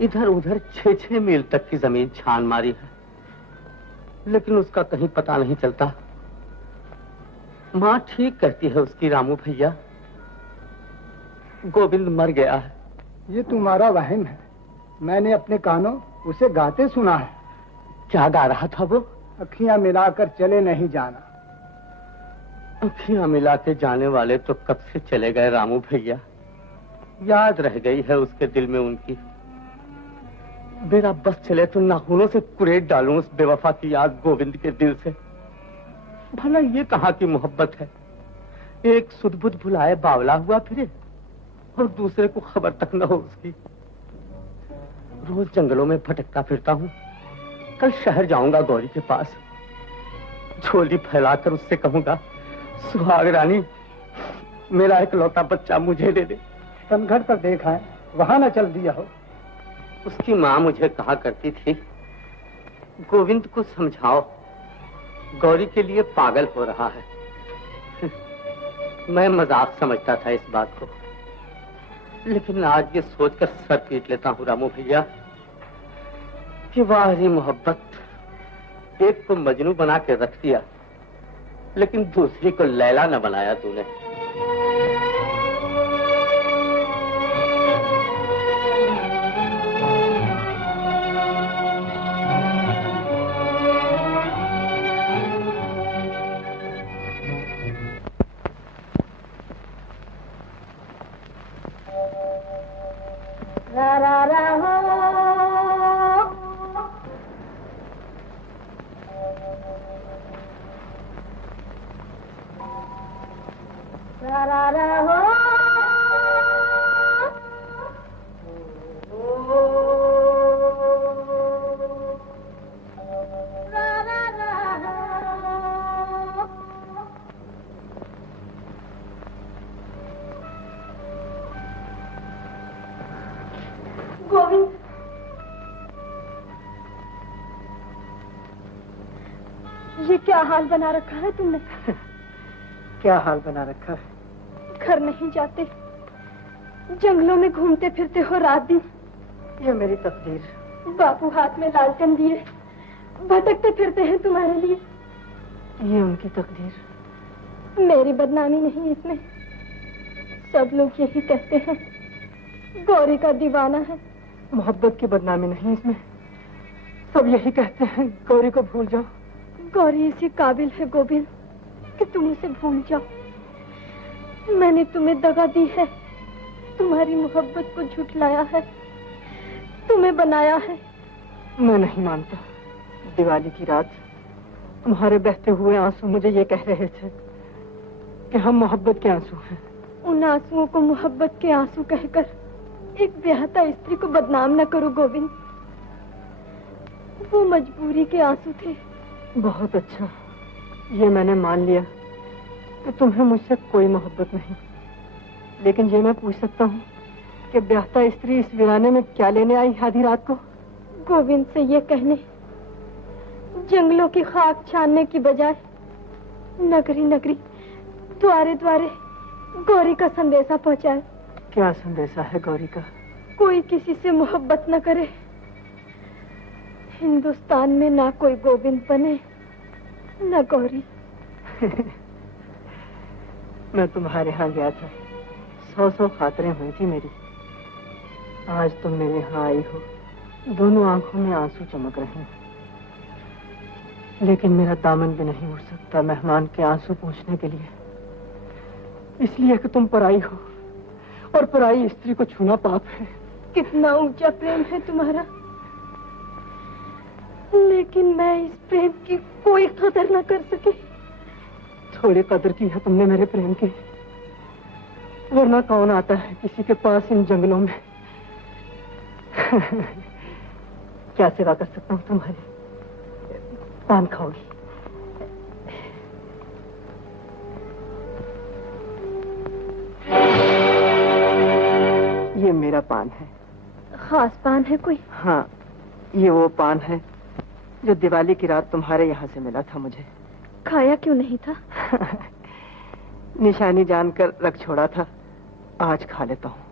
इधर उधर 6-6 मील तक की जमीन छान मारी है, लेकिन उसका कहीं पता नहीं चलता। माँ ठीक कहती है उसकी, रामू भैया, गोविंद मर गया है। ये तुम्हारा वहम है। मैंने अपने कानों उसे गाते सुना है। क्या गा रहा था वो? अखियां मिलाकर चले नहीं जाना। अखियां मिला के जाने वाले तो कब से चले गए रामू भैया। याद रह गई है उसके दिल में उनकी। मेरा बस चले तो नाखूनों से कुरेद डालूं उस बेवफा की याद गोविंद के दिल से। भला ये कहाँ की मोहब्बत है? एक सुध-बुध भुलाए बावला हुआ फिरे और दूसरे को खबर तक न हो उसकी। रोज जंगलों में भटकता फिरता हूँ। कल शहर जाऊंगा गौरी के पास। झोली फैलाकर उससे कहूंगा, सुहाग रानी, मेरा इकलौता बच्चा मुझे दे दे। तनघट पर देखा है, वहां न चल दिया हो। उसकी माँ मुझे कहा करती थी, गोविंद को समझाओ, गौरी के लिए पागल हो रहा है। मैं मजाक समझता था इस बात को, लेकिन आज ये सोचकर सर पीट लेता हूँ रामू भैया कि वाह रे मोहब्बत, एक को मजनू बना के रख दिया, लेकिन दूसरी को लैला न बनाया तूने। ये क्या हाल बना रखा है तुमने? क्या हाल बना रखा है? घर नहीं जाते, जंगलों में घूमते फिरते हो रात दिन। ये मेरी तकदीर। बापू हाथ में लालटेन लिए भटकते फिरते हैं तुम्हारे लिए। ये उनकी तकदीर। मेरी बदनामी नहीं इसमें। सब लोग यही कहते हैं, गौरी का दीवाना है। मोहब्बत की बदनामी नहीं इसमें। सब यही कहते हैं, गौरी को भूल जाओ। गौरी इसी काबिल है गोविंद कि तुम उसे भूल जाओ। मैंने तुम्हें दगा दी है, तुम्हारी मोहब्बत को झुठलाया है, तुम्हें बनाया है। मैं नहीं मानता। दिवाली की रात तुम्हारे बहते हुए आंसू मुझे ये कह रहे थे कि हम मोहब्बत के आंसू हैं। उन आंसुओं को मोहब्बत के आंसू कहकर एक ब्याहता स्त्री को बदनाम न करो गोविंद। वो मजबूरी के आंसू थे। बहुत अच्छा, ये मैंने मान लिया कि तुम्हें मुझसे कोई मोहब्बत नहीं, लेकिन ये मैं पूछ सकता हूँ कि ब्याहता स्त्री इस वीराने में क्या लेने आई आधी रात को? गोविंद से ये कहने, जंगलों की खाक छानने की बजाय नगरी नगरी द्वारे द्वारे गौरी का संदेशा पहुंचाए। क्या संदेशा है गौरी का? कोई किसी से मोहब्बत न करे, हिंदुस्तान में ना कोई गोविंद बने न गौरी। मैं तुम्हारे यहाँ गया था, 100 खातरें हुई थी मेरी। आज तुम मेरे यहाँ आई हो, दोनों आंखों में आंसू चमक रहे हैं, लेकिन मेरा दामन भी नहीं उठ सकता मेहमान के आंसू पोंछने के लिए, इसलिए कि तुम पराई हो और पराई स्त्री को छूना पाप है। कितना ऊंचा प्रेम है तुम्हारा, लेकिन मैं इस प्रेम की कोई कदर न कर सकी। थोड़ी कदर की है तुमने मेरे प्रेम की, वरना कौन आता है किसी के पास इन जंगलों में। क्या सेवा कर सकता हूँ तुम्हारी? पान खाओगी? ये मेरा पान है। खास पान है कोई? हाँ, ये वो पान है जो दिवाली की रात तुम्हारे यहाँ से मिला था मुझे। खाया क्यों नहीं था? निशानी जानकर रख छोड़ा था, आज खा लेता हूँ।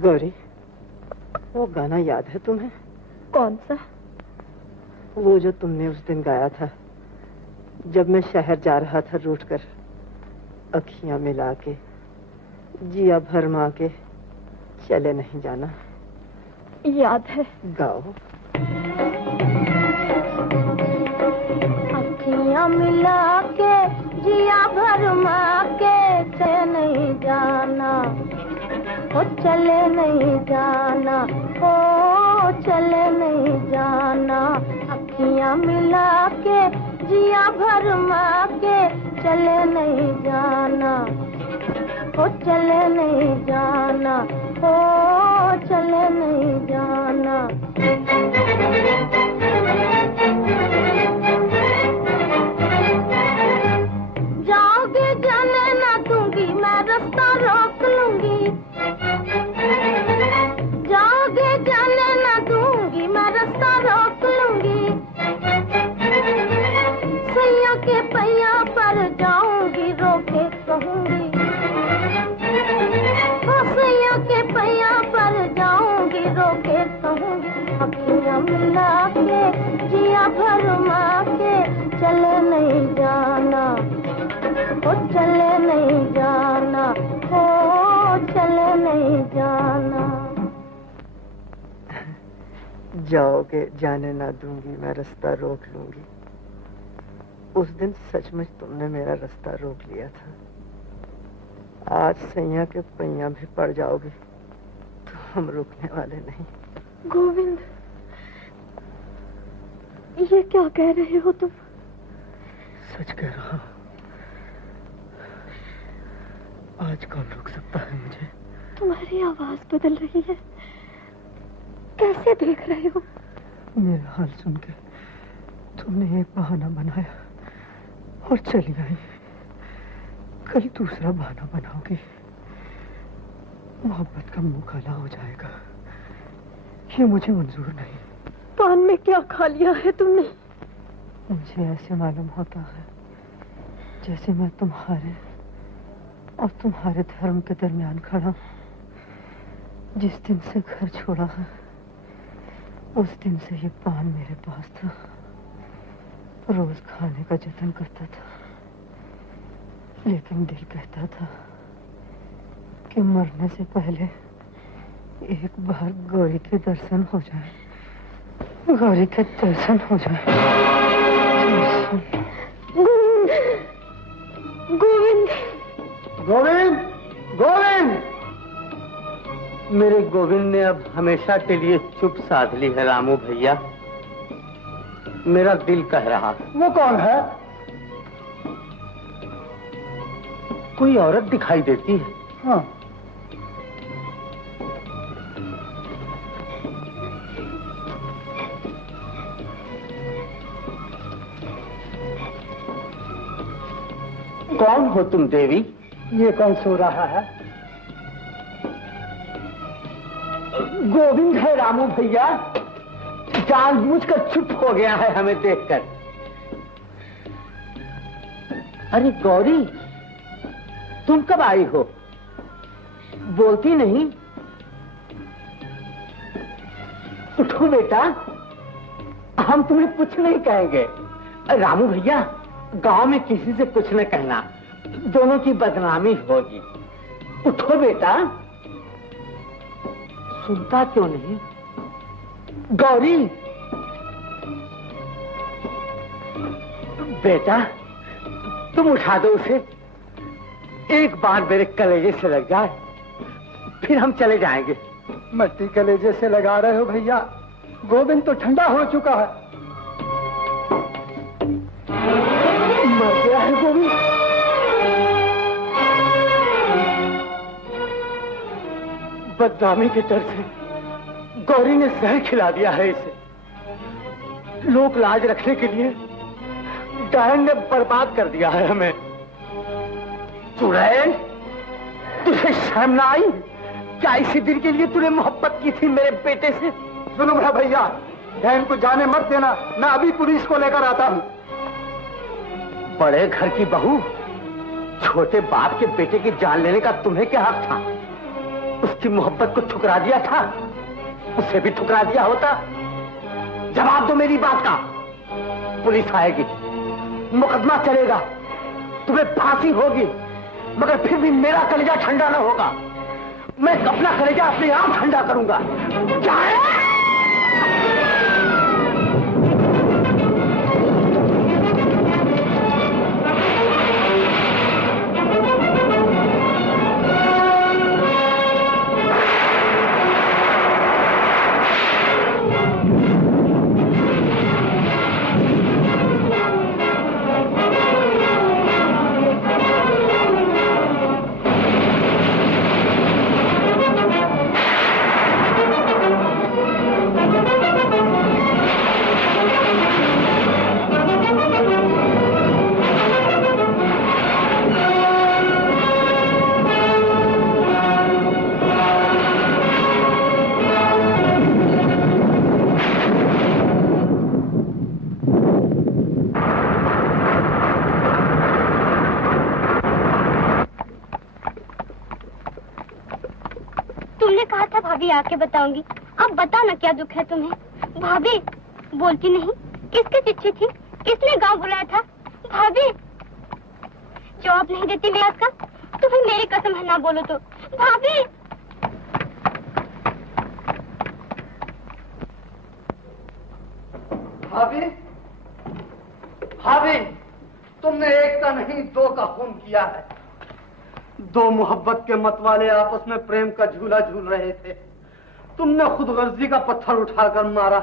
गौरी, वो गाना याद है तुम्हें? कौन सा? वो जो तुमने उस दिन गाया था, जब मैं शहर जा रहा था रूठकर, अखियां मिला के जिया भरमा के चले नहीं जाना। याद है। गाओ। अखियां मिला के जिया भरमा के चले नहीं जाना, ओ चले नहीं जाना, ओ चले नहीं जाना। अखियां मिला के जिया भरमा के चले नहीं जाना, ओ चले नहीं जाना, ओ चले नहीं जाना। जाओगे जाने ना दूंगी, मैं रास्ता रोक लूंगी। जाओगे जाने ना दूंगी, मैं रास्ता रोक लूंगी। सैया के पैया पर जाऊंगी, रोके कहूंगी। सैया के पैया पर जाऊंगी, रोके कहूंगी। अखियां मिला के जिया भरमा के चले नहीं जाना, ओ चले नहीं जाना, ओ चले नहीं जाना। जाओगे जाने ना दूंगी, मैं रास्ता रोक लूंगी। उस दिन सचमुच तुमने मेरा रास्ता रोक लिया था। आज सैया के पैया भी पड़ जाओगे तो हम रुकने वाले नहीं। गोविंद, ये क्या कह रहे हो तुम? सच कह रहा हूँ। आज कौन रोक सकता है मुझे? तुम्हारी आवाज बदल रही है, कैसे देख रहे हो? मेरा हाल सुन के तुमने एक बहाना बनाया और चली आई। कल दूसरा बहाना बनाओगी, मोहब्बत का मुंह काला हो जाएगा। ये मुझे मंजूर नहीं। पान में क्या खा लिया है तुमने? मुझे ऐसे मालूम होता है जैसे मैं तुम्हारे और तुम्हारे धर्म के दरमियान खड़ा हूं। जिस दिन से घर छोड़ा है, उस दिन से ये पान मेरे पास था। रोज खाने का जतन करता था, लेकिन दिल कहता था कि मरने से पहले एक बार गौरी के दर्शन हो जाए। गौरी के दर्शन हो जाए। गोविंद, गोविंद, गोविंद! मेरे गोविंद ने अब हमेशा के लिए चुप साध ली है रामू भैया। मेरा दिल कह रहा। वो कौन है? कोई औरत दिखाई देती है। हाँ। कौन हो तुम देवी? ये कौन सो रहा है? गोविंद है रामू भैया। जानबूझकर चुप हो गया है हमें देखकर। अरे गौरी, तुम कब आई हो? बोलती नहीं। उठो बेटा, हम तुम्हें कुछ नहीं कहेंगे। रामू भैया, गांव में किसी से कुछ न कहना, दोनों की बदनामी होगी। उठो बेटा। सुनता क्यों नहीं? गौरी, बेटा तुम उठा दो उसे। एक बार मेरे कलेजे से लग जाए, फिर हम चले जाएंगे। मट्टी कलेजे से लगा रहे हो भैया? गोविंद तो ठंडा हो चुका है। मर गया है गोविंद। बदनामी के डर से गौरी ने जहर खिला दिया है इसे। लोक लाज रखने के लिए डायन ने बर्बाद कर दिया है हमें। चुड़ैल, तुझे शर्म ना आई? क्या इसी दिन के लिए तूने मोहब्बत की थी मेरे बेटे से? सुनो मेरा भैया, डायन को जाने मत देना, मैं अभी पुलिस को लेकर आता हूँ। बड़े घर की बहू, छोटे बाप के बेटे की जान लेने का तुम्हें क्या हक था? उसकी मोहब्बत को ठुकरा दिया था, उसे भी ठुकरा दिया होता। जवाब दो मेरी बात का। पुलिस आएगी, मुकदमा चलेगा, तुम्हें फांसी होगी, मगर फिर भी मेरा कलेजा ठंडा न होगा। मैं अपना कलेजा अपने आप ठंडा करूंगा। भाभी आके बताऊंगी। अब बता ना क्या दुख है तुम्हें। भाभी बोलती नहीं, किसकी चिट्ठी थी, किसने गांव बुलाया था? भाभी जवाब नहीं देती मैं का, तो फिर मेरी कसम है ना बोलो तो। भाभी भाभी, भाभी, तुमने एक का नहीं दो का खून किया है। दो मोहब्बत के मतवाले आपस में प्रेम का झूला झूल रहे थे। तुमने खुद गर्जी का पत्थर उठाकर मारा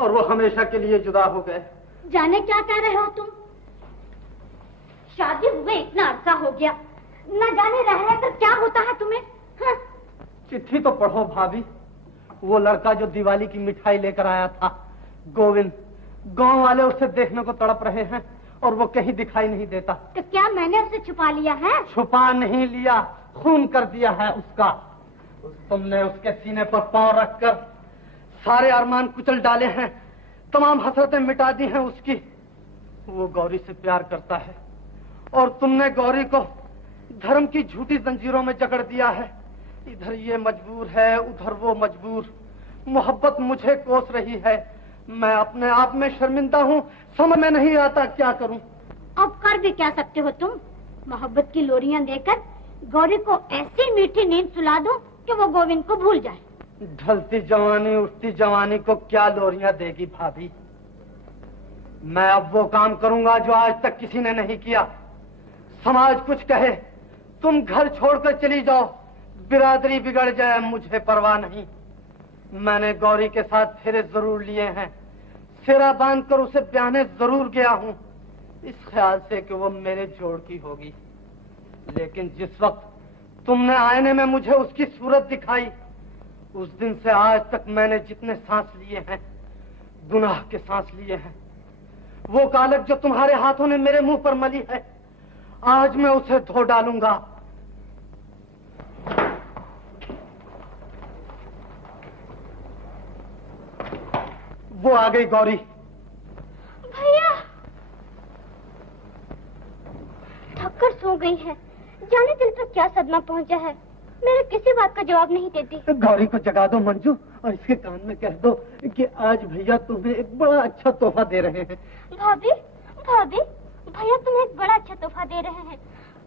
और वो हमेशा के लिए जुदा हो गए। जाने क्या कह रहे हो तुम? शादी हुए इतना अरसा हो गया, न जाने रह रहकर क्या होता है तुम्हें। हाँ? चिट्ठी तो पढ़ो भाभी। वो लड़का जो दिवाली की मिठाई लेकर आया था, गोविंद, गांव वाले उसे देखने को तड़प रहे हैं और वो कहीं दिखाई नहीं देता। तो क्या मैंने उसे छुपा लिया है? छुपा नहीं लिया, खून कर दिया है उसका। तुमने उसके सीने पर पांव रखकर सारे अरमान कुचल डाले हैं, तमाम हसरतें मिटा दी हैं उसकी। वो गौरी से प्यार करता है और तुमने गौरी को धर्म की झूठी जंजीरों में जकड़ दिया है। इधर ये मजबूर है, उधर वो मजबूर। मोहब्बत मुझे कोस रही है, मैं अपने आप में शर्मिंदा हूँ, समझ में नहीं आता क्या करूँ। अब कर भी क्या सकते हो तुम? मोहब्बत की लोरियां देकर गौरी को ऐसी मीठी नींद सुला दो कि वो गोविंद को भूल जाए। ढलती जवानी उठती जवानी को क्या लोरियां देगी भाभी। मैं अब वो काम करूंगा जो आज तक किसी ने नहीं किया। समाज कुछ कहे, तुम घर छोड़कर चली जाओ, बिरादरी बिगड़ जाए, मुझे परवाह नहीं। मैंने गौरी के साथ फेरे जरूर लिए हैं, फेरा बांधकर उसे ब्याहने जरूर गया हूं, इस ख्याल से कि वो मेरे जोड़ की होगी। लेकिन जिस वक्त तुमने आईने में मुझे उसकी सूरत दिखाई, उस दिन से आज तक मैंने जितने सांस लिए हैं, गुनाह के सांस लिए हैं। वो कालक जो तुम्हारे हाथों ने मेरे मुंह पर मली है, आज मैं उसे धो डालूंगा। वो आ गई गौरी। भैया थककर सो गई है, जाने दिल पर क्या सदमा पहुंचा है, मेरे किसी बात का जवाब नहीं देती। गौरी को जगा दो मंजू, और इसके कान में कह दो कि आज भैया तुम्हें एक बड़ा अच्छा तोहफा दे रहे हैं। भाभी भाभी, भैया तुम्हें एक बड़ा अच्छा तोहफा दे रहे हैं।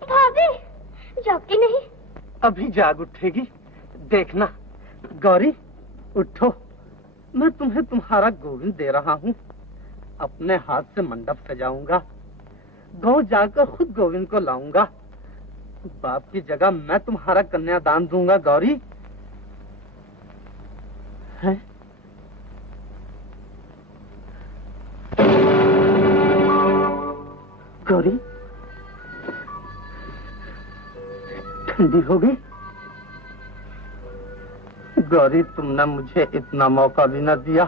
भाभी जागती नहीं? अभी जाग उठेगी, देखना। गौरी उठो, मैं तुम्हें तुम्हारा गोविंद दे रहा हूँ। अपने हाथ से मंडप सजाऊंगा, गांव जाकर खुद गोविंद को लाऊंगा। बाप की जगह मैं तुम्हारा कन्यादान दूंगा। गौरी है? गौरी ठंडी हो गई। गौरी तुमने मुझे इतना मौका भी न दिया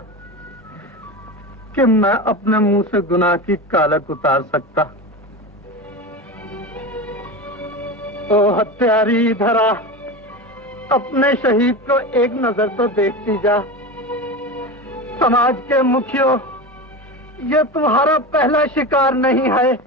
कि मैं अपने मुंह से गुनाह की कालक उतार सकता। ओ हत्यारी धरा, अपने शहीद को एक नजर तो देखती जा। समाज के मुखियों, ये तुम्हारा पहला शिकार नहीं है।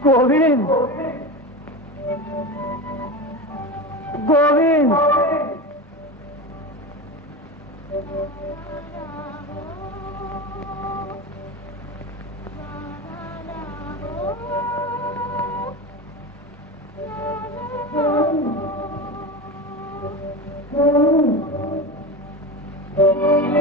गोविंद, गोविंद, Oh